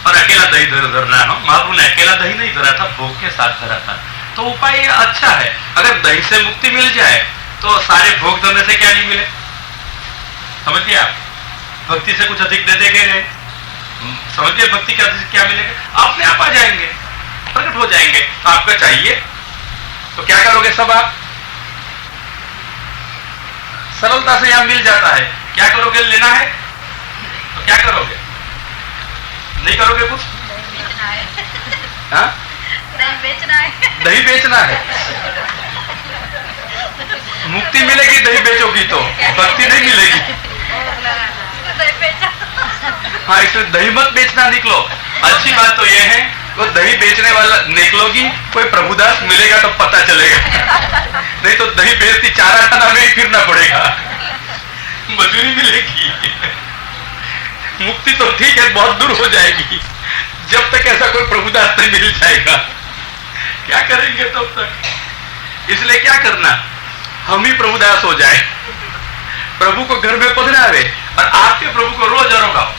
और अकेला दही धरना हो। महाप्रभु ने अकेला दही नहीं धरा था, भोग के साथ धरा था। तो उपाय ये अच्छा है, अगर दही से मुक्ति मिल जाए तो सारे भोग धरने से क्या नहीं मिले। समझिए आप, भक्ति से कुछ अधिक दे देंगे, समझिए भक्ति के अधिक क्या मिलेगा, अपने आप आ जाएंगे, प्रकट हो जाएंगे। तो आपको चाहिए तो क्या करोगे सब आप? सरलता से यहां मिल जाता है। क्या करोगे? लेना है तो क्या करोगे? नहीं करोगे कुछ? हाँ? दही बेचना है। मुक्ति मिलेगी दही बेचोगी तो, भक्ति नहीं मिलेगी। हाँ, इसलिए दही मत बेचना निकलो। अच्छी बात तो यह है, वो दही बेचने वाला निकलोगी, कोई प्रभुदास मिलेगा तो पता चलेगा। नहीं तो दही बेचती चारा खाना में ही फिरना पड़ेगा, मजूरी मिलेगी। मुक्ति तो ठीक है, बहुत दूर हो जाएगी, जब तक ऐसा कोई प्रभुदास नहीं मिल जाएगा। क्या करेंगे तब तक? इसलिए क्या करना, हम ही प्रभुदास हो जाए, प्रभु को घर में पधरावे और आपके प्रभु को रोज अरोगाओ।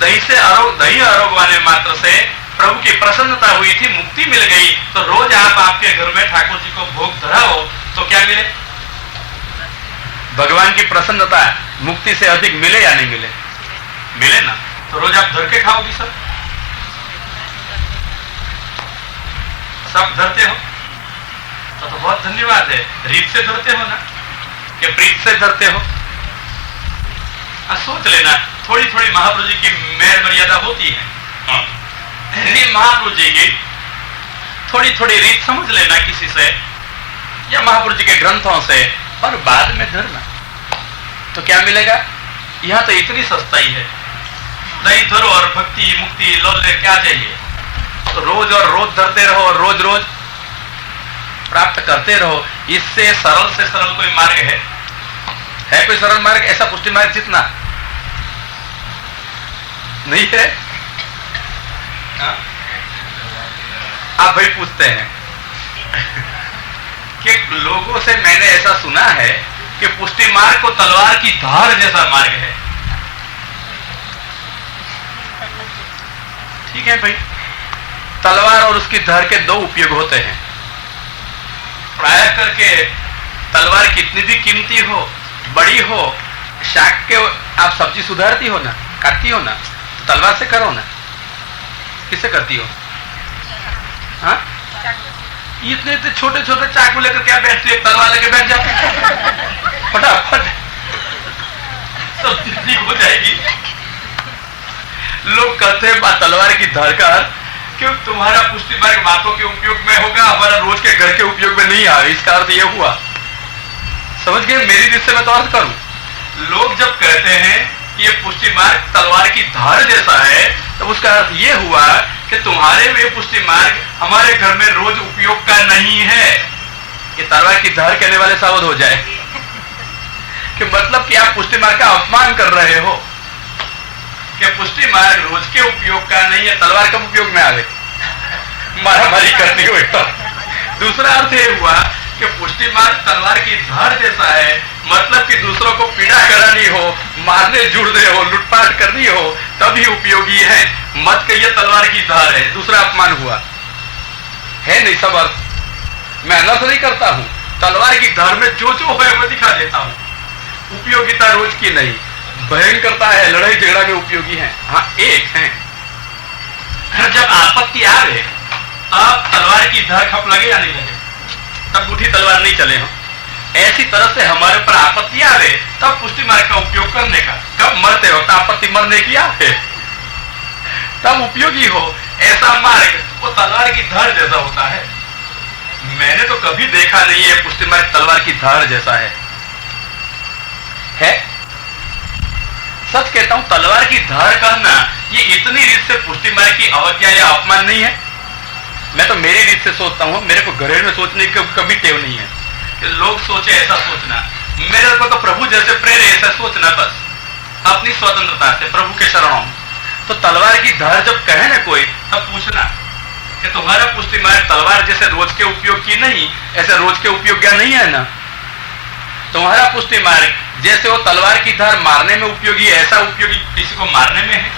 दही से दही अरोगवाने मात्र से प्रभु की प्रसन्नता हुई थी, मुक्ति मिल गई। तो रोज आप आपके घर में ठाकुर जी को भोग धराओ तो क्या मिले? भगवान की प्रसन्नता मुक्ति से अधिक मिले या नहीं मिले? मिले ना। तो रोज आप धर के खाओगी, सब धरते हो तो बहुत धन्यवाद है। रीत से धरते हो ना, कि प्रीत से धरते हो? सोच लेना, थोड़ी थोड़ी महाप्रभु जी की मेहर मर्यादा होती है। महाप्रभु जी की थोड़ी थोड़ी रीत समझ लेना किसी से या महाप्रभु जी के ग्रंथों से, और बाद में धरना तो क्या मिलेगा? यहां तो इतनी सस्ताई है, दही धरो और भक्ति मुक्ति लो ले, क्या चाहिए? तो रोज और रोज धरते रहो और रोज रोज प्राप्त करते रहो। इससे सरल से सरल कोई मार्ग है कोई सरल मार्ग? ऐसा पुष्टि मार्ग जितना नहीं है। आप भाई पूछते हैं कि लोगों से मैंने ऐसा सुना है कि पुष्टि मार्ग को तलवार की धार जैसा मार्ग है। ठीक है भाई, तलवार और उसकी धार के दो उपयोग होते हैं। प्राय करके तलवार कितनी भी कीमती हो, बड़ी हो, शाक के आप सब्जी सुधारती हो ना, काटती हो ना, तो तलवार से करो ना। किससे करती हो? हाँ, इतने इतने छोटे छोटे चाकू लेकर क्या बैठती है? तलवार लेकर बैठ जाओ, फटाफट सब्जी ठीक हो जाएगी। लोग कहते हैं तलवार की धार का क्यों? तुम्हारा पुष्टि मार्ग बातों के उपयोग में होगा, हमारा रोज के घर के उपयोग में नहीं आ। इसका अर्थ यह हुआ, समझ गए? मेरी दृष्टि से मैं तो अर्थ करूं, लोग जब कहते हैं कि ये पुष्टि मार्ग तलवार की धार जैसा है, तो उसका अर्थ ये हुआ कि तुम्हारे वे पुष्टि मार्ग हमारे घर में रोज उपयोग का नहीं है। कि तलवार की धार कहने वाले सावध हो जाए कि मतलब कि आप पुष्टि मार्ग का अपमान कर रहे हो, कि पुष्टि मार्ग रोज के उपयोग का नहीं है। तलवार कब उपयोग में आवे? मारामारी करनी हो तो। दूसरा अर्थ ये हुआ कि पुष्टि मार्ग तलवार की धार जैसा है, मतलब कि दूसरों को पीड़ा करानी हो, मारने जुड़ने हो, लूटपाट करनी हो, तभी उपयोगी है। मत कहिए तलवार की धार है, दूसरा अपमान हुआ। है नहीं सब अर्थ। मैं अनर्थ नहीं करता हूं, तलवार की धार में जो जो है मैं दिखा देता हूं। उपयोगिता रोज की नहीं, भयंकरता है, लड़ाई झगड़ा में उपयोगी है। हाँ एक है, जब आपत्ति आवे तब तलवार की धार खप लगे या नहीं लगे, तब उठी तलवार नहीं चले हम। ऐसी तरह से हमारे ऊपर आपत्ति आवे तब पुष्टि मार्ग का उपयोग करने का। कब मरते वक्त आपत्ति मरने की आवे तब उपयोगी हो, ऐसा मार्ग वो तलवार की धार जैसा होता है। मैंने तो कभी देखा नहीं है पुष्टि मार्ग तलवार की धार जैसा है। सच कहता हूं, तलवार की धार कहना ये इतनी रीत से पुष्टि मार्ग की अवज्ञा या अपमान नहीं है। मैं तो मेरी रीत से सोचता हूं, मेरे को घरेड़ में सोचने की कभी टेव नहीं है कि लोग सोचे ऐसा सोचना। मेरे को तो प्रभु जैसे प्रेरे ऐसा सोचना, बस अपनी स्वतंत्रता से प्रभु के शरणों में। तो तलवार की धार जब कहे ना कोई, तब पूछना कि तुम्हारा पुष्टि मार्ग तलवार जैसे रोज के उपयोग की नहीं, ऐसे रोज के उपयोग नहीं है ना। तुम्हारा पुष्टि मार्ग जैसे वो तलवार की धार मारने में उपयोगी है, ऐसा उपयोगी किसी को मारने में है।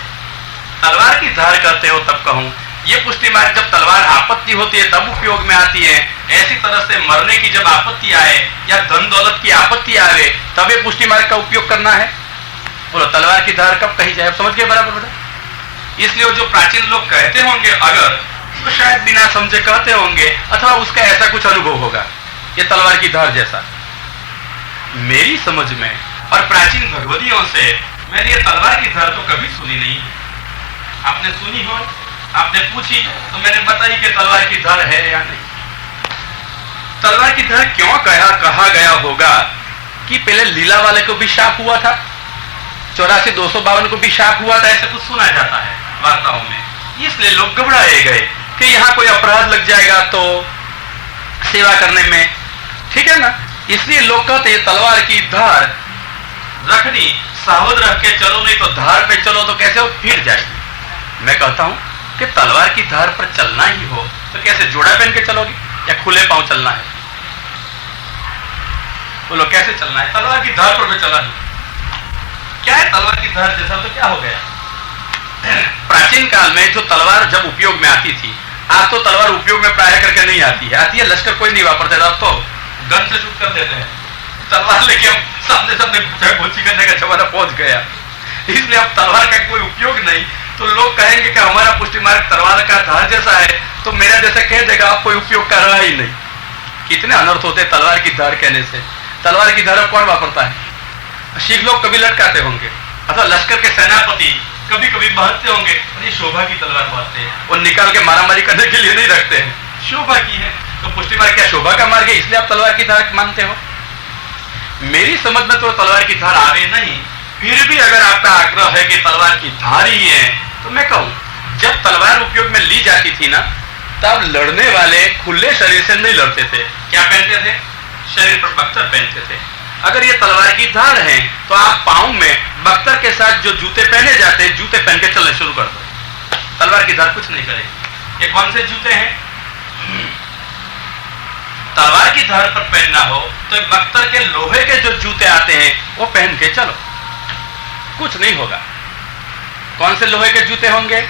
तलवार की धार कहते हो तब कहूं, ये पुष्टि मार्ग जब तलवार आपत्ति होती है तब उपयोग में आती है। ऐसी तरह से मरने की जब आपत्ति आए या धन दौलत की आपत्ति आवे तब ये पुष्टि मार्ग का उपयोग करना है। बोलो तलवार की धार कब कही जाए, समझ गए बराबर बेटा। इसलिए जो प्राचीन लोग कहते होंगे अगर, तो शायद बिना समझे कहते होंगे, अथवा उसका ऐसा कुछ अनुभव होगा ये तलवार की धार जैसा। मेरी समझ में और प्राचीन भगवतियों से मैंने ये तलवार की धार तो कभी सुनी नहीं। आपने सुनी हो, आपने पूछी तो मैंने बताई कि तलवार की धार है या नहीं। तलवार की धार क्यों कहा गया होगा कि पहले लीला वाले को भी शाप हुआ था, 84-252 को भी शाप हुआ था, ऐसा कुछ सुना जाता है वार्ताओं में। इसलिए लोग घबराए गए कि यहाँ कोई अपराध लग जाएगा तो सेवा करने में, ठीक है ना। इसलिए लोग कहते हैं तलवार की धार रखनी, सावध रख के चलो, नहीं तो धार पे चलो तो कैसे वो फिर जाएगी। मैं कहता हूं कि तलवार की धार पर चलना ही हो तो कैसे, जोड़ा पहन के चलोगे या खुले पांव चलना है? बोलो कैसे चलना है? तलवार की धार पर चला नहीं, क्या है तलवार की धार जैसा, तो क्या हो गया। प्राचीन काल में जो तलवार जब उपयोग में आती थी, आज तो तलवार उपयोग में प्राय करके नहीं आती है। आती है, लश्कर कोई नहीं वापरता था, अब तो गन से शूट कर देते हैं। तलवार लेके हम सामने घोची करने का जमाना पहुंच गया, इसलिए अब तलवार का कोई उपयोग नहीं। तो लोग कहेंगे कि हमारा पुष्टि मार्ग तलवार का धार जैसा है, तो मेरा जैसा कह देगा आप कोई उपयोग कर रहा ही नहीं। कितने अनर्थ होते तलवार की धार कहने से। तलवार की धार कौन वापरता है? सिख लोग कभी लटकाते होंगे, अथवा लश्कर के सेनापति कभी कभी बहते होंगे, ये शोभा की तलवार बहते हैं, वो निकाल के मारामारी करने के लिए नहीं रखते हैं, शोभा की है। तो पुष्टि मार्ग क्या शोभा का मार्ग है, इसलिए आप तलवार की धार मानते हो? मेरी समझ में तो तलवार की धार आवे नहीं। फिर भी अगर आपका आग्रह है कि तलवार की धार ही है, तो मैं कहूं जब तलवार उपयोग में ली जाती थी ना, तब लड़ने वाले खुले शरीर से नहीं लड़ते थे। क्या पहनते थे? शरीर पर बख्तर पहनते थे। अगर ये तलवार की धार है तो आप पांव में बख्तर के साथ जो जूते पहने जाते हैं, जूते पहन के चलने शुरू कर दो। तलवार की धार कुछ नहीं करेगी। ये कौन से जूते हैं? तलवार की धार पर पहनना हो तो बख्तर के लोहे के जो जूते आते हैं वो पहन के चलो, कुछ नहीं होगा। कौन से लोहे के जूते होंगे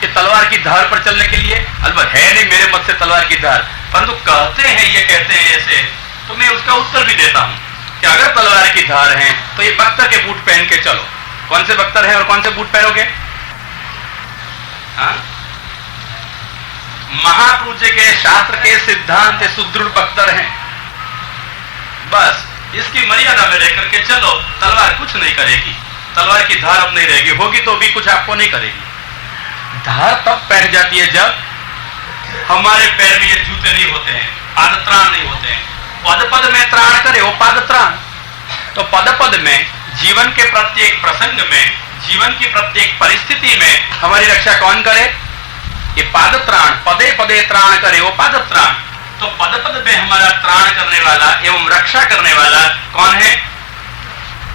कि तलवार की धार पर चलने के लिए? अलबत्ता है नहीं मेरे मत से तलवार की धार, परंतु कहते हैं, ये कहते हैं ऐसे, तो मैं उसका उत्तर भी देता हूं कि अगर तलवार की धार है तो ये बख्तर के बूट पहन के चलो। कौन से बख्तर है और कौन से बूट पहनोगे? महाप्रभु जी के शास्त्र के सिद्धांत सुदृढ़ बख्तर हैं। बस इसकी मर्यादा में रह करके चलो, तलवार कुछ नहीं करेगी। तलवार की धार अब नहीं रहेगी, होगी तो भी कुछ आपको नहीं करेगी। धार तब बैठ जाती है जब हमारे पैर में ये जूते नहीं होते हैं, पादत्राण नहीं होते हैं। पद पद में त्राण करे वो पादत्राण। तो पद पद में, जीवन के प्रत्येक प्रसंग में, जीवन की प्रत्येक परिस्थिति में हमारी रक्षा कौन करे? ये पादत्राण। पदे पदे त्राण करे वो पादत्राण। तो पद पद में हमारा त्राण करने वाला एवं रक्षा करने वाला कौन है?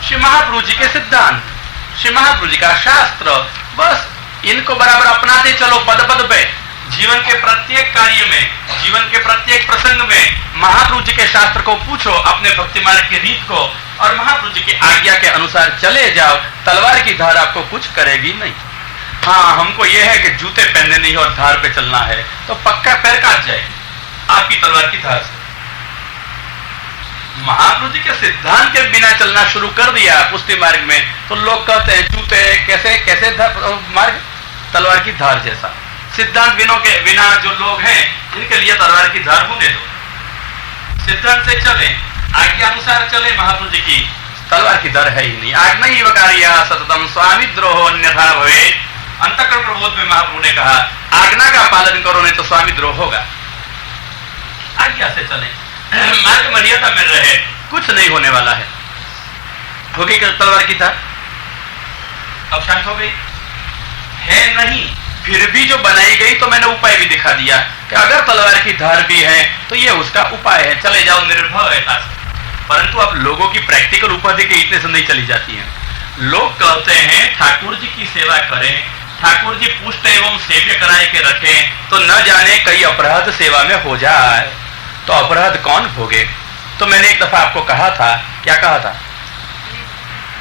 श्री महाप्रभु जी के सिद्धांत, श्री महाप्रभु जी का शास्त्र। बस इनको बराबर अपनाते चलो पद पद पे। जीवन के प्रत्येक कार्य में, जीवन के प्रत्येक प्रसंग में महाप्रभु जी के शास्त्र को पूछो, अपने भक्ति मार्ग की रीत को, और महाप्रभु जी की आज्ञा के अनुसार चले जाओ। तलवार की धार आपको कुछ करेगी नहीं। हाँ, हमको यह है कि जूते पहनने नहीं और धार पे चलना है, तो पक्का पैर काट जाएगी। आपकी तलवार की धार से। महाप्रभु जी के सिद्धांत के बिना चलना शुरू कर दिया पुष्टि मार्ग में, तो लोग कहते हैं जूते कैसे कैसे मार्ग तलवार की धार जैसा। सिद्धांत बिना जो लोग हैं जिनके लिए तलवार की धार होने दो, सिद्धांत से चले, आज्ञा अनुसार चले। महाप्रभु जी की तलवार की धार है ही नहीं। आज्ञा ही वकारिया सततम स्वामी द्रोह अन्यथा भवे। अंतःकरण प्रबोध में महाप्रभु ने कहा आज्ञा का पालन करो नहीं तो स्वामी द्रोह होगा। आज्ञा से चले, मार्ग मर्यादा में रहे, कुछ नहीं होने वाला है। हो गई तलवार की धार, अब शांत हो गई है नहीं। फिर भी जो बनाई गई तो मैंने उपाय भी दिखा दिया कि अगर तलवार की धार भी है तो ये उसका उपाय है, चले जाओ निर्भयता से। परंतु अब लोगों की प्रैक्टिकल उपाधि के इतने से नहीं चली जाती है। लोग कहते हैं ठाकुर जी की सेवा करें, ठाकुर जी पुष्ट एवं सेव्य कराए के रखें, तो न जाने कई अपराध सेवा में हो जाए तो अपराध कौन भोगे। तो मैंने एक दफा आपको कहा था, क्या कहा था?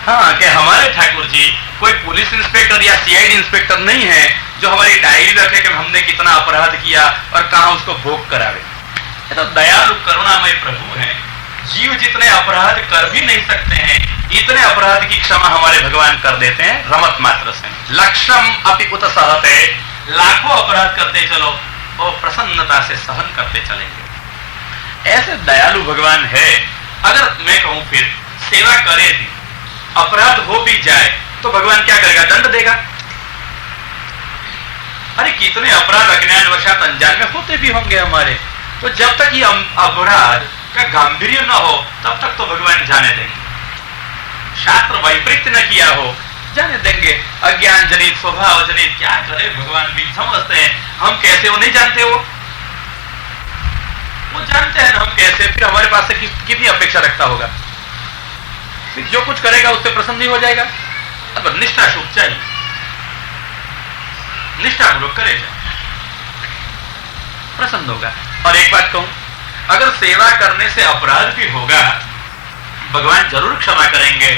हाँ, कि हमारे ठाकुर जी कोई पुलिस इंस्पेक्टर या सीआईडी इंस्पेक्टर नहीं है जो हमारी डायरी रखे कि हमने कितना अपराध किया और कहां उसको भोग करावे। ये तो दयालु करुणामय प्रभु हैं। जीव जितने अपराध कर भी नहीं सकते हैं, इतने अपराध की क्षमा हमारे भगवान कर देते हैं रमत मात्र से। लक्षम अपि उत सहते, लाखों अपराध करते चलो, वो प्रसन्नता से सहन करते चलेंगे। ऐसे दयालु भगवान है। अगर मैं कहूं फिर सेवा करे भी, अपराध हो भी जाए तो भगवान क्या करेगा? दंड देगा। अरे कितने अपराध अज्ञान वशात अनजान में होते भी होंगे हमारे, तो जब तक ये अपराध का गांभीर्य न हो तब तक तो भगवान जाने देंगे। शास्त्र वैपरीत्य न किया हो जाने देंगे। अज्ञान जनित स्वभाव जनित क्या करे भगवान भी समझते हैं। हम कैसे वो नहीं जानते, वो जानते हैं हम कैसे। फिर हमारे पास से कितनी अपेक्षा रखता होगा? फिर जो कुछ करेगा उससे प्रसन्न नहीं हो जाएगा। अब निष्ठा शुभ चाहिए, निष्ठा पूर्वक करेगा, प्रसन्न होगा। और एक बात कहूं, अगर सेवा करने से अपराध भी होगा भगवान जरूर क्षमा करेंगे,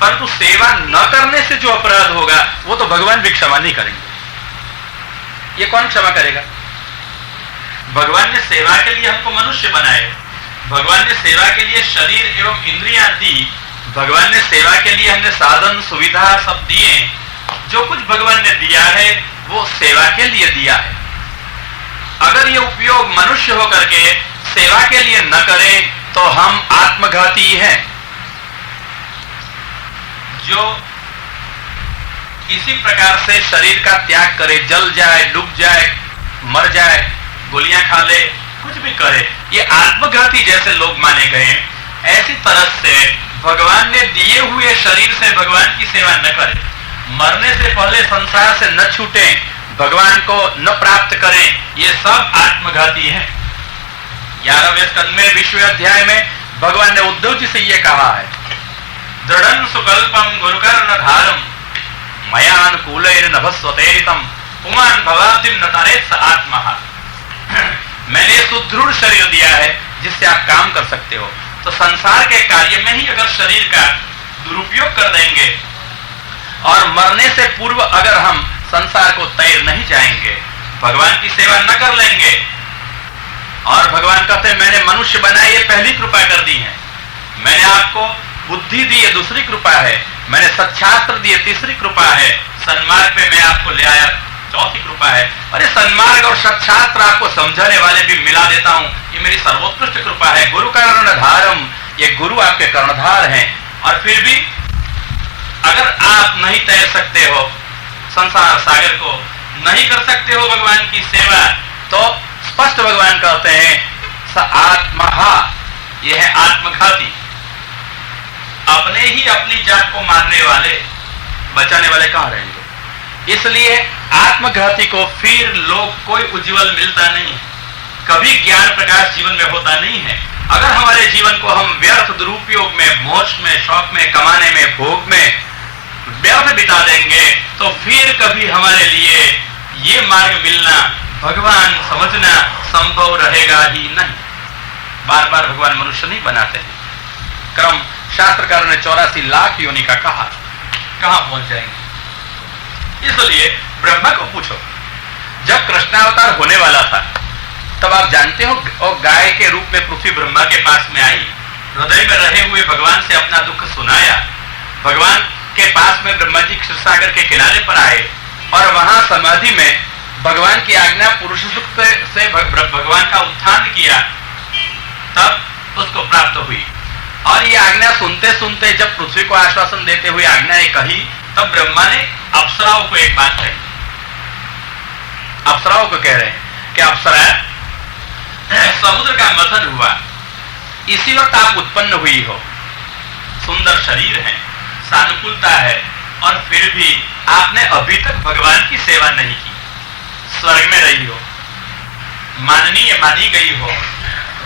परंतु सेवा न करने से जो अपराध होगा वो तो भगवान भी क्षमा नहीं करेंगे। ये कौन क्षमा करेगा? भगवान ने सेवा के लिए हमको मनुष्य बनाए, भगवान ने सेवा के लिए शरीर एवं इंद्रियां दी, भगवान ने सेवा के लिए हमने साधन सुविधा सब दिए। जो कुछ भगवान ने दिया है वो सेवा के लिए दिया है। अगर ये उपयोग मनुष्य होकर के सेवा के लिए न करें तो हम आत्मघाती हैं। जो इसी प्रकार से शरीर का त्याग करे, जल जाए, डूब जाए, मर जाए, गोलियां खा ले, कुछ भी करे, ये आत्मघाती जैसे लोग माने गए। ऐसी तरह से भगवान ने दिए हुए शरीर से भगवान की सेवा न करें, मरने से पहले संसार से न छूटे, भगवान को न प्राप्त करें, ये सब आत्मघाती हैं। 11वें स्कंद में 20वें अध्याय में भगवान ने उद्धव जी से ये कहा है, दृढ़ं सुकल्पम गुरुकर्ण धारम मयानुकूलेन नभस्वतेरितम पुमान भवाब्धिम न तारेत स आत्मा। मैंने सुदृढ़ शरीर दिया है जिससे आप काम कर सकते हो। तो संसार के कार्य में ही अगर शरीर का दुरुपयोग कर देंगे और मरने से पूर्व अगर हम संसार को तैर नहीं जाएंगे, भगवान की सेवा न कर लेंगे, और भगवान कहते हैं मैंने मनुष्य बनाए ये पहली कृपा कर दी है, मैंने आपको बुद्धि दी ये दूसरी कृपा है, मैंने सच्छास्त्र दिए तीसरी कृपा है, सन्मार्ग पे मैं आपको ले आया चौथी कृपा है। अरे सन्मार्ग और सच्छास्त्र आपको समझाने वाले भी मिला देता हूं, ये मेरी सर्वोत्कृष्ट कृपा है। गुरु कर्णधारम, ये गुरु आपके कर्णधार हैं। और फिर भी अगर आप नहीं तैर सकते हो, संसार सागर को नहीं कर सकते हो भगवान की सेवा, तो स्पष्ट भगवान कहते हैं स आत्महा, ये है आत्मघाती। अपने ही अपनी जात को मारने वाले, बचाने वाले कहां रहेंगे? इसलिए आत्मघाती को फिर लोग कोई उज्जवल मिलता नहीं, कभी ज्ञान प्रकाश जीवन में होता नहीं है। अगर हमारे जीवन को हम व्यर्थ दुरुपयोग में, मोक्ष में, शौक में, कमाने में, भोग में व्यर्थ बिता देंगे तो फिर कभी हमारे लिए ये मार्ग मिलना, भगवान समझना संभव रहेगा ही नहीं। बार बार भगवान मनुष्य नहीं बनाते हैं। क्रम शास्त्रकारों ने 84 लाख योनि का कहा, कहां पहुंच जाएंगे? इसलिए ब्रह्मा को पूछो, जब कृष्णावतार होने वाला था तब आप जानते हो, और गाय के रूप में पृथ्वी ब्रह्मा के पास में आई, हृदय में रहे हुए भगवान से अपना दुख सुनाया, भगवान के पास में ब्रह्मा जी क्षीरसागर के किनारे पर आए और वहां समाधि में भगवान की आज्ञा पुरुष सूक्त से भगवान का उत्थान किया, तब उसको प्राप्त हुई। और ये आज्ञा सुनते सुनते जब पृथ्वी को आश्वासन देते हुए आज्ञा कही, तब ब्रह्मा ने अप्सराओं को एक बात कही। अप्सराओं को कह रहे हैं कि अप्सरा, समुद्र का मंथन हुआ, इसी वक्त आप उत्पन्न हुई हो, सुंदर शरीर है, सानुकूलता है, और फिर भी आपने अभी तक भगवान की सेवा नहीं की। स्वर्ग में रही हो, माननीय मानी गई हो,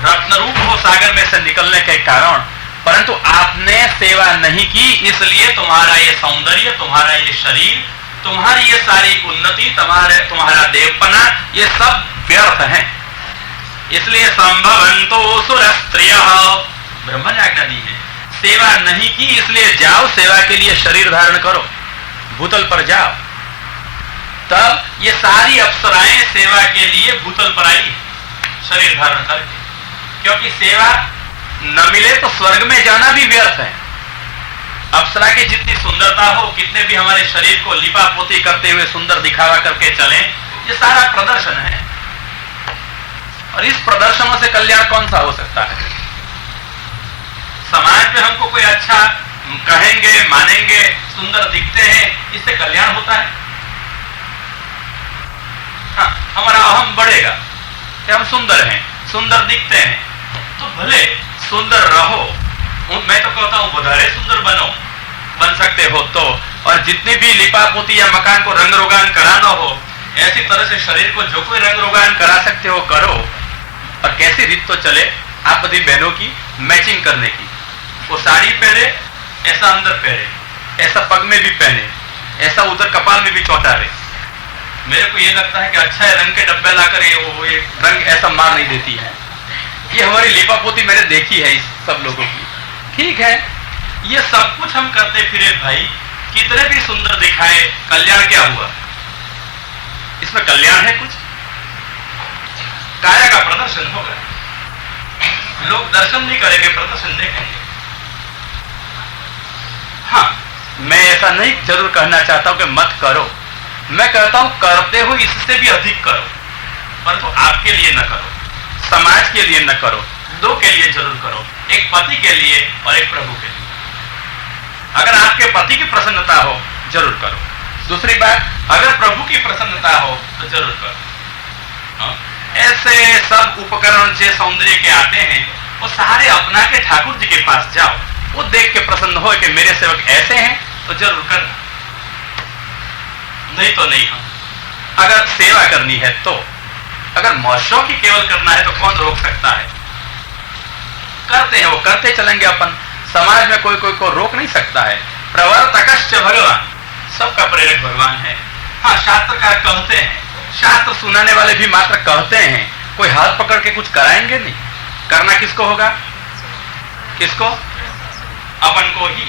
रत्नरूप हो सागर में से निकलने के कारण, परंतु आपने सेवा नहीं की, इसलिए तुम्हारा ये सौंदर्य, तुम्हारा ये शरीर, तुम्हारी ये सारी उन्नति, तुम्हारा देवपना, ये सब व्यर्थ है। इसलिए संभवंतो सुरस्त्रियः, ब्रह्मा ने आज्ञा दी है, सेवा नहीं की, इसलिए जाओ सेवा के लिए शरीर धारण करो, भूतल पर जाओ। तब ये सारी अप्सराएं सेवा के लिए भूतल पर आई शरीर धारण करके, क्योंकि सेवा न मिले तो स्वर्ग में जाना भी व्यर्थ है। अप्सरा की जितनी सुंदरता हो, कितने भी हमारे शरीर को लिपा पोती करते हुए सुंदर दिखावा करके चलें, ये सारा प्रदर्शन है, और इस प्रदर्शनों से कल्याण कौन सा हो सकता है? समाज में हमको कोई अच्छा कहेंगे, मानेंगे, सुंदर दिखते हैं, इससे कल्याण होता है? हाँ, हमारा अहम बढ़ेगा कि हम सुंदर हैं, सुंदर दिखते हैं, तो भले सुंदर रहो, मैं तो कहता हूं વધારે सुंदर बनो, बन सकते हो तो, और जितनी भी लिपापोती या मकान को रंग रोगान कराना हो, ऐसी तरह से शरीर को जो कोई रंग रोगान करा सकते हो करो। और कैसी रीत तो चले आप बड़ी बहनों की मैचिंग करने की, वो साड़ी पहने, ऐसा अंदर पहने, ऐसा पग में भी पहने, ऐसा उधर कपाल में भी चौटारे। मेरे को ये लगता है कि अच्छा है रंग के डब्बे लाकर ये रंग ऐसा मार नहीं देती है। ये हमारी लिपापोती मैंने देखी है इस सब लोगों की। ठीक है, ये सब कुछ हम करते फिरे भाई, कितने भी सुंदर दिखाए, कल्याण क्या हुआ? इसमें कल्याण है कुछ? काया का प्रदर्शन होगा, लोग दर्शन नहीं करेंगे, प्रदर्शन देखेंगे। हाँ, मैं ऐसा नहीं जरूर कहना चाहता हूं कि मत करो, मैं कहता हूं करते हो इससे भी अधिक करो, परंतु आपके लिए न करो, समाज के लिए न करो, दो के लिए जरूर करो, एक पति के लिए और एक प्रभु के लिए। अगर आपके पति की प्रसन्नता हो जरूर करो, दूसरी बात अगर प्रभु की प्रसन्नता हो तो जरूर करो। ऐसे सब उपकरण जो सौंदर्य के आते हैं, वो सारे अपना के ठाकुर जी के पास जाओ, वो देख के प्रसन्न हो कि मेरे सेवक ऐसे हैं, तो जरूर कर, नहीं तो नहीं। हम अगर सेवा करनी है तो, अगर मौजों की केवल करना है तो कौन रोक सकता है? करते हैं, वो करते चलेंगे अपन, समाज में कोई कोई को रोक नहीं सकता है। प्रवर्तकश्च भगवान, सबका प्रेरक भगवान है। हाँ, शास्त्रकार कहते हैं, शास्त्र सुनाने वाले भी मात्र कहते हैं, कोई हाथ पकड़ के कुछ कराएंगे नहीं। करना किसको होगा? किसको? अपन को ही।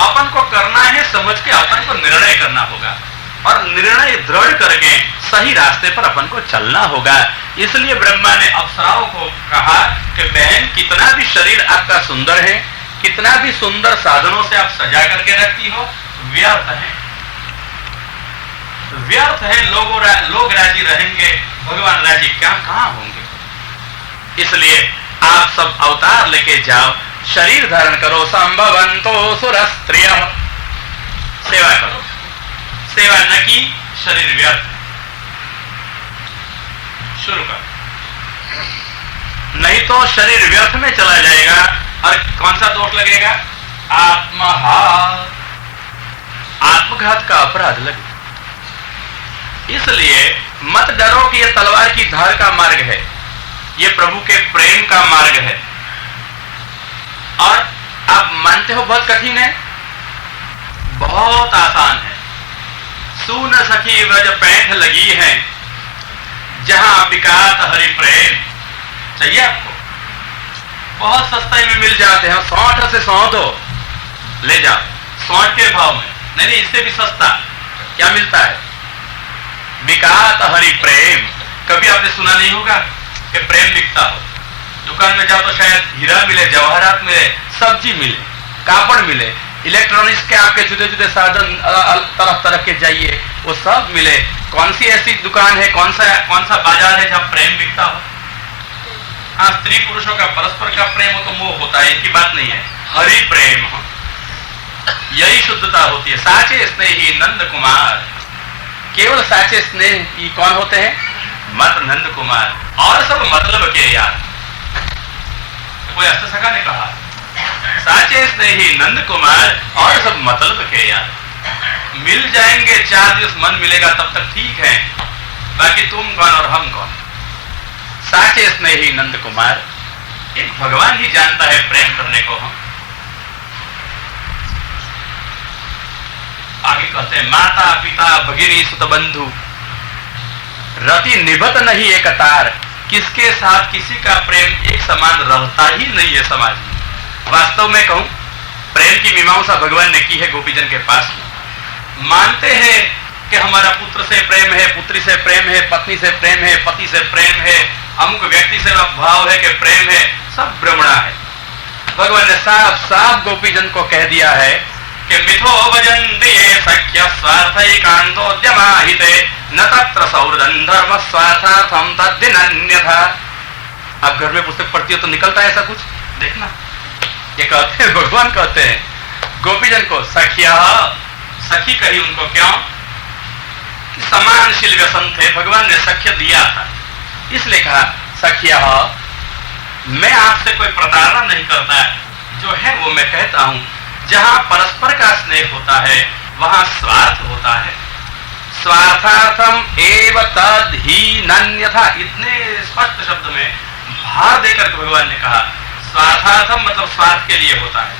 अपन को करना है, समझ के अपन को निर्णय करना होगा, और निर्णय दृढ़ करके सही रास्ते पर अपन को चलना होगा। इसलिए ब्रह्मा ने अप्सराओं को कहा कि बहन, कितना भी शरीर आपका सुंदर है, कितना भी सुंदर साधनों से आप सजा करके रखती हो, व्यर्थ है, व्यर्थ है। लोग राजी रहेंगे, भगवान राजी क्या कहां होंगे? इसलिए आप सब अवतार लेके जाओ, शरीर धारण करो, संभवंतो सुरस्त्रियः, सेवा करो। सेवा न की, शरीर व्यर्थ। शुरू कर, नहीं तो शरीर व्यर्थ में चला जाएगा, और कौन सा दोष लगेगा? आत्मघात, आत्मघात का अपराध लगे। इसलिए मत डरो कि यह तलवार की धार का मार्ग है, यह प्रभु के प्रेम का मार्ग है। और आप मानते हो बहुत कठिन है? बहुत आसान है। सुन सखी व्रज पैठ लगी है, जहां बिकात हरि प्रेम। चाहिए आपको? बहुत सस्ते में मिल जाते हैं, 60 से 100 दो ले जाओ, 60 के भाव में। नहीं, इससे भी सस्ता क्या मिलता है? बिकात हरि प्रेम। कभी आपने सुना नहीं होगा कि प्रेम बिकता हो। दुकान में जाओ तो शायद हीरा मिले, जवाहरात मिले, सब्जी मिले, कापड़ मिले, इलेक्ट्रॉनिक्स के आपके जुदे जुदे साधन तरह तरह के जाइए, वो सब मिले। कौन सी ऐसी दुकान है, कौन सा बाजार है जहाँ प्रेम बिकता हो? हाँ, स्त्री पुरुषों का परस्पर का प्रेम हो तो मोह होता है, इनकी बात नहीं है। हरि प्रेम हो, यही शुद्धता होती है। साचे स्नेही नंद कुमार, केवल साचे स्नेह कौन होते हैं? मत नंद कुमार, और सब मतलब के यार। कोई अष्ट सखा ने कहा साचे स्नेही नंद कुमार और सब मतलब के यार। मिल जाएंगे 4 दिवस मन मिलेगा तब तक ठीक है, बाकी तुम कौन और हम कौन। साचे स्नेही नंद कुमार, एक भगवान ही जानता है प्रेम करने को। हम आगे कहते हैं माता पिता भगिनी सुत बंधु रति निभत नहीं एक तार। किसके साथ किसी का प्रेम एक समान रहता ही नहीं है समाज में। वास्तव में कहूं, प्रेम की मीमांसा भगवान ने की है गोपीजन के पास में। मानते हैं कि हमारा पुत्र से प्रेम है, पुत्री से प्रेम है, पत्नी से प्रेम है, पति से प्रेम है, अमुक व्यक्ति से भाव है कि प्रेम है, सब भ्रमणा है। भगवान ने साफ साफ गोपीजन को कह दिया है कि मिथो भजन्ते सख्य स्वार्थैकान्तोद्यमाहिते न तत्र सौहृदं धर्म स्वार्थार्थम तद्दिनन्यथा। आप घर में पुस्तक पढ़ती हो तो निकलता है ऐसा कुछ, देखना। ये कहते हैं, भगवान कहते हैं गोपीजन को सखिया, सखी कही उनको क्यों? समानशील व्यसन थे, भगवान ने सख्य दिया था, इसलिए कहा सखिया मैं आपसे कोई प्रताड़ना नहीं करता, जो है वो मैं कहता हूं। जहां परस्पर का स्नेह होता है वहां स्वार्थ होता है। स्वार्थार्थम एव तद ही नन्यथा, इतने स्पष्ट शब्द में भार देकर भगवान ने कहा स्वार्थार्थम मतलब स्वार्थ के लिए होता है।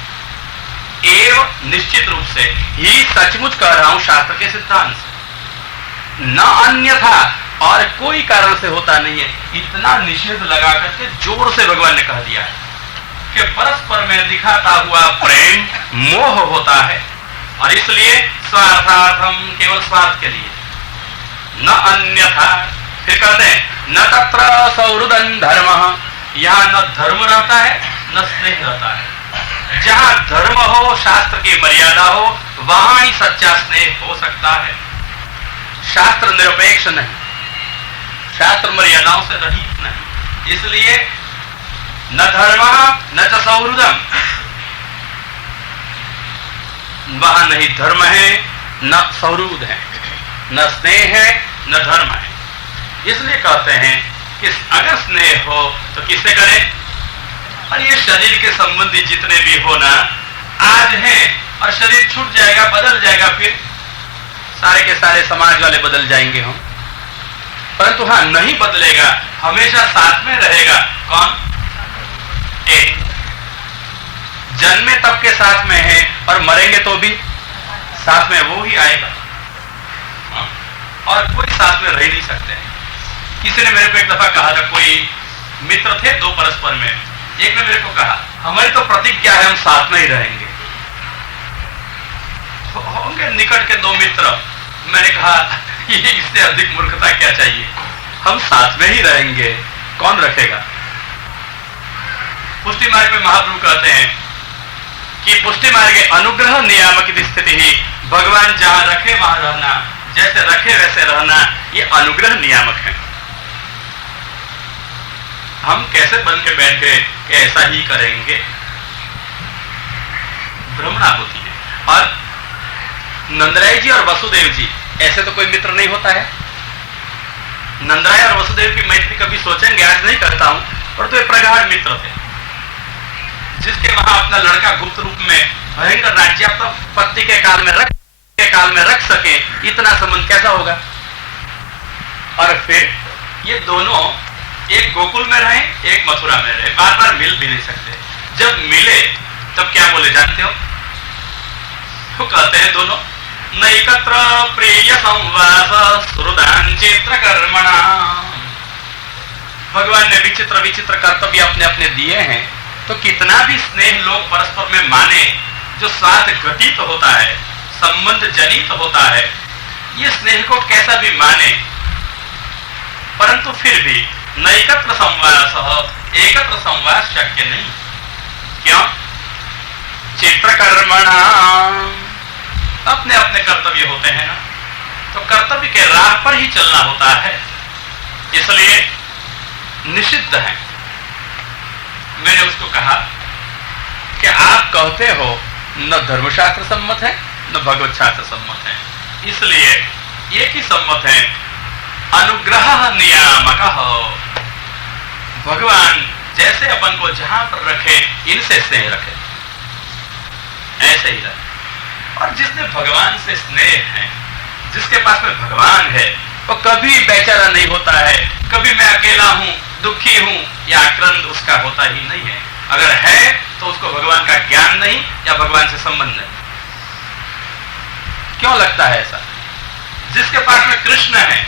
एव निश्चित रूप से, ही सचमुच कह रहा हूं शास्त्र के सिद्धांत से, न अन्यथा, और कोई कारण से होता नहीं है। इतना निषेध लगा करके जोर से भगवान ने कह दिया है कि परस्पर में दिखाता हुआ प्रेम मोह होता है, और इसलिए स्वार्थार्थम केवल स्वार्थ के लिए, न अन्यथा। फिर कहते हैं न तत्र सौहृदं धर्म, यहां न धर्म रहता है न स्नेह रहता है। जहां धर्म हो, शास्त्र की मर्यादा हो, वहां ही सच्चा स्नेह हो सकता है। शास्त्र निरपेक्ष नहीं, शास्त्र मर्यादाओं से रहित नहीं, इसलिए न धर्म न च सौहृदम, वहां नहीं धर्म है न सौहृद है, न स्नेह है न धर्म है। इसलिए कहते हैं कि अगर स्नेह हो तो किससे करें? और ये शरीर के संबंधी जितने भी हो ना, आज हैं और शरीर छूट जाएगा, बदल जाएगा, फिर सारे के सारे समाज वाले बदल जाएंगे हम। परंतु हाँ, नहीं बदलेगा, हमेशा साथ में रहेगा। कौन? एक जन्मे तब के साथ में है और मरेंगे तो भी साथ में वो ही आएगा, और कोई साथ में रह नहीं सकते हैं। किसी ने मेरे को एक दफा कहा था, कोई मित्र थे दो परस्पर में, एक ने मेरे को कहा हमारी तो प्रतिज्ञा है हम साथ में ही रहेंगे। होंगे निकट के दो मित्र, मैंने कहा इससे अधिक मूर्खता क्या चाहिए, हम साथ में ही रहेंगे, कौन रखेगा? पुष्टि मार्ग में महाप्रभु कहते हैं कि पुष्टि मार्ग के अनुग्रह नियामक की स्थिति ही, भगवान जहां रखे वहां रहना, जैसे रखे वैसे रहना, ये अनुग्रह नियामक है। हम कैसे बन के बैठ गए कि ऐसा ही करेंगे, भ्रमणा होती है। और नंदराय जी और वसुदेव जी ऐसे तो कोई मित्र नहीं होता है। नंदराय और वसुदेव की मैत्री कभी सोचेंगे, आज नहीं करता हूं, पर तो ये प्रगाढ़ मित्र थे, जिसके वहां अपना लड़का गुप्त रूप में भयंकर राज्यापत्ति के काल में रख सके, इतना संबंध कैसा होगा? और फिर ये दोनों एक गोकुल में रहे, एक मथुरा में रहे, बार बार मिल भी नहीं सकते। जब मिले तब क्या बोले जानते हो? तो कहते हैं दोनों नैकत्र प्रिय संवास सुहृदान चित्र कर्मणा। भगवान ने विचित्र विचित्र कर्तव्य अपने अपने दिए हैं, तो कितना भी स्नेह लोग परस्पर में माने, जो स्वार्थ घटित होता है, संबंध जनित होता है, ये स्नेह को कैसा भी माने, परंतु फिर भी नैकत्र संवास, एकत्र संवास शक्य नहीं। क्यों? चित्रकर्मणा, अपने अपने कर्तव्य होते हैं ना, तो कर्तव्य के राह पर ही चलना होता है, इसलिए निषिद्ध है। मैंने उसको कहा कि आप कहते हो न धर्मशास्त्र सम्मत है न भगवत शास्त्र सम्मत है, इसलिए एक ही सम्मत है, अनुग्रह नियामक हो। भगवान जैसे अपन को जहां पर रखे, इनसे स्नेह रखे, ऐसे ही रहे। और जिसने भगवान से स्नेह है, जिसके पास में भगवान है, वो कभी बेचारा नहीं होता है, कभी मैं अकेला हूं, दुखी हूं, या आक्रंद उसका होता ही नहीं है। अगर है तो उसको भगवान का ज्ञान नहीं या भगवान से संबंध नहीं। क्यों लगता है ऐसा? जिसके पास में कृष्ण है,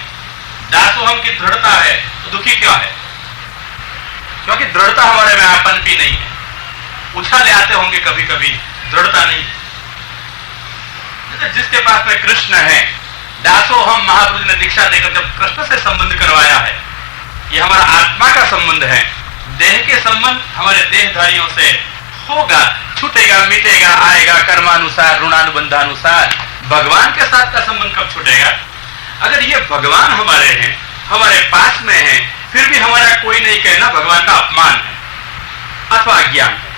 दासोहम की दृढ़ता है, तो दुखी क्यों है? क्योंकि दृढ़ता हमारे में आपन भी नहीं है। उछाले आते होंगे कभी कभी, दृढ़ता नहीं। जिसके पास में कृष्ण है, दासोहम महाप्रभु ने दीक्षा देकर जब कृष्ण से संबंध करवाया है, यह हमारा आत्मा का संबंध है। देह के संबंध हमारे देहधारियों से होगा, छूटेगा, मिटेगा, आएगा कर्मानुसार, ऋणानुबंधानुसार। भगवान के साथ का संबंध कब छूटेगा? अगर ये भगवान हमारे हैं, हमारे पास में है, फिर भी हमारा कोई नहीं कहना भगवान का अपमान है अथवा अज्ञान है।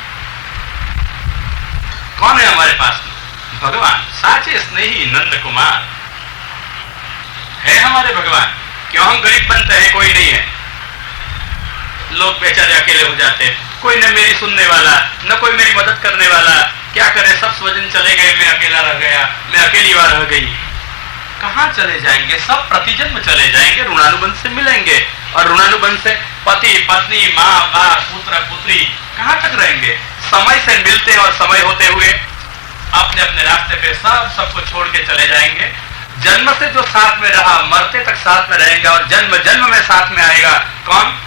कौन है हमारे पास में? भगवान, साचे स्नेही नंद कुमार है हमारे भगवान। क्यों हम गरीब बनते हैं? कोई नहीं है, लोग बेचारे अकेले हो जाते हैं, कोई न मेरी सुनने वाला, न कोई मेरी मदद करने वाला। क्या करे, सब स्वजन चले गए, मैं अकेला रह गया, मैं अकेली बार रह गई। कहां चले जाएंगे? सब प्रतिजन्म चले जाएंगे, ऋणानुबंध से मिलेंगे, और ऋणानुबंध से पति पत्नी, माँ बाप, पुत्र पुत्री कहां तक रहेंगे? समय से मिलते और समय होते हुए अपने अपने रास्ते पे सबको छोड़ के चले जाएंगे। जन्म से जो साथ में रहा, मरते तक साथ में रहेंगे, और जन्म जन्म में साथ में आएगा। कौन?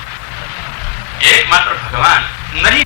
एकमात्र भगवान। नहीं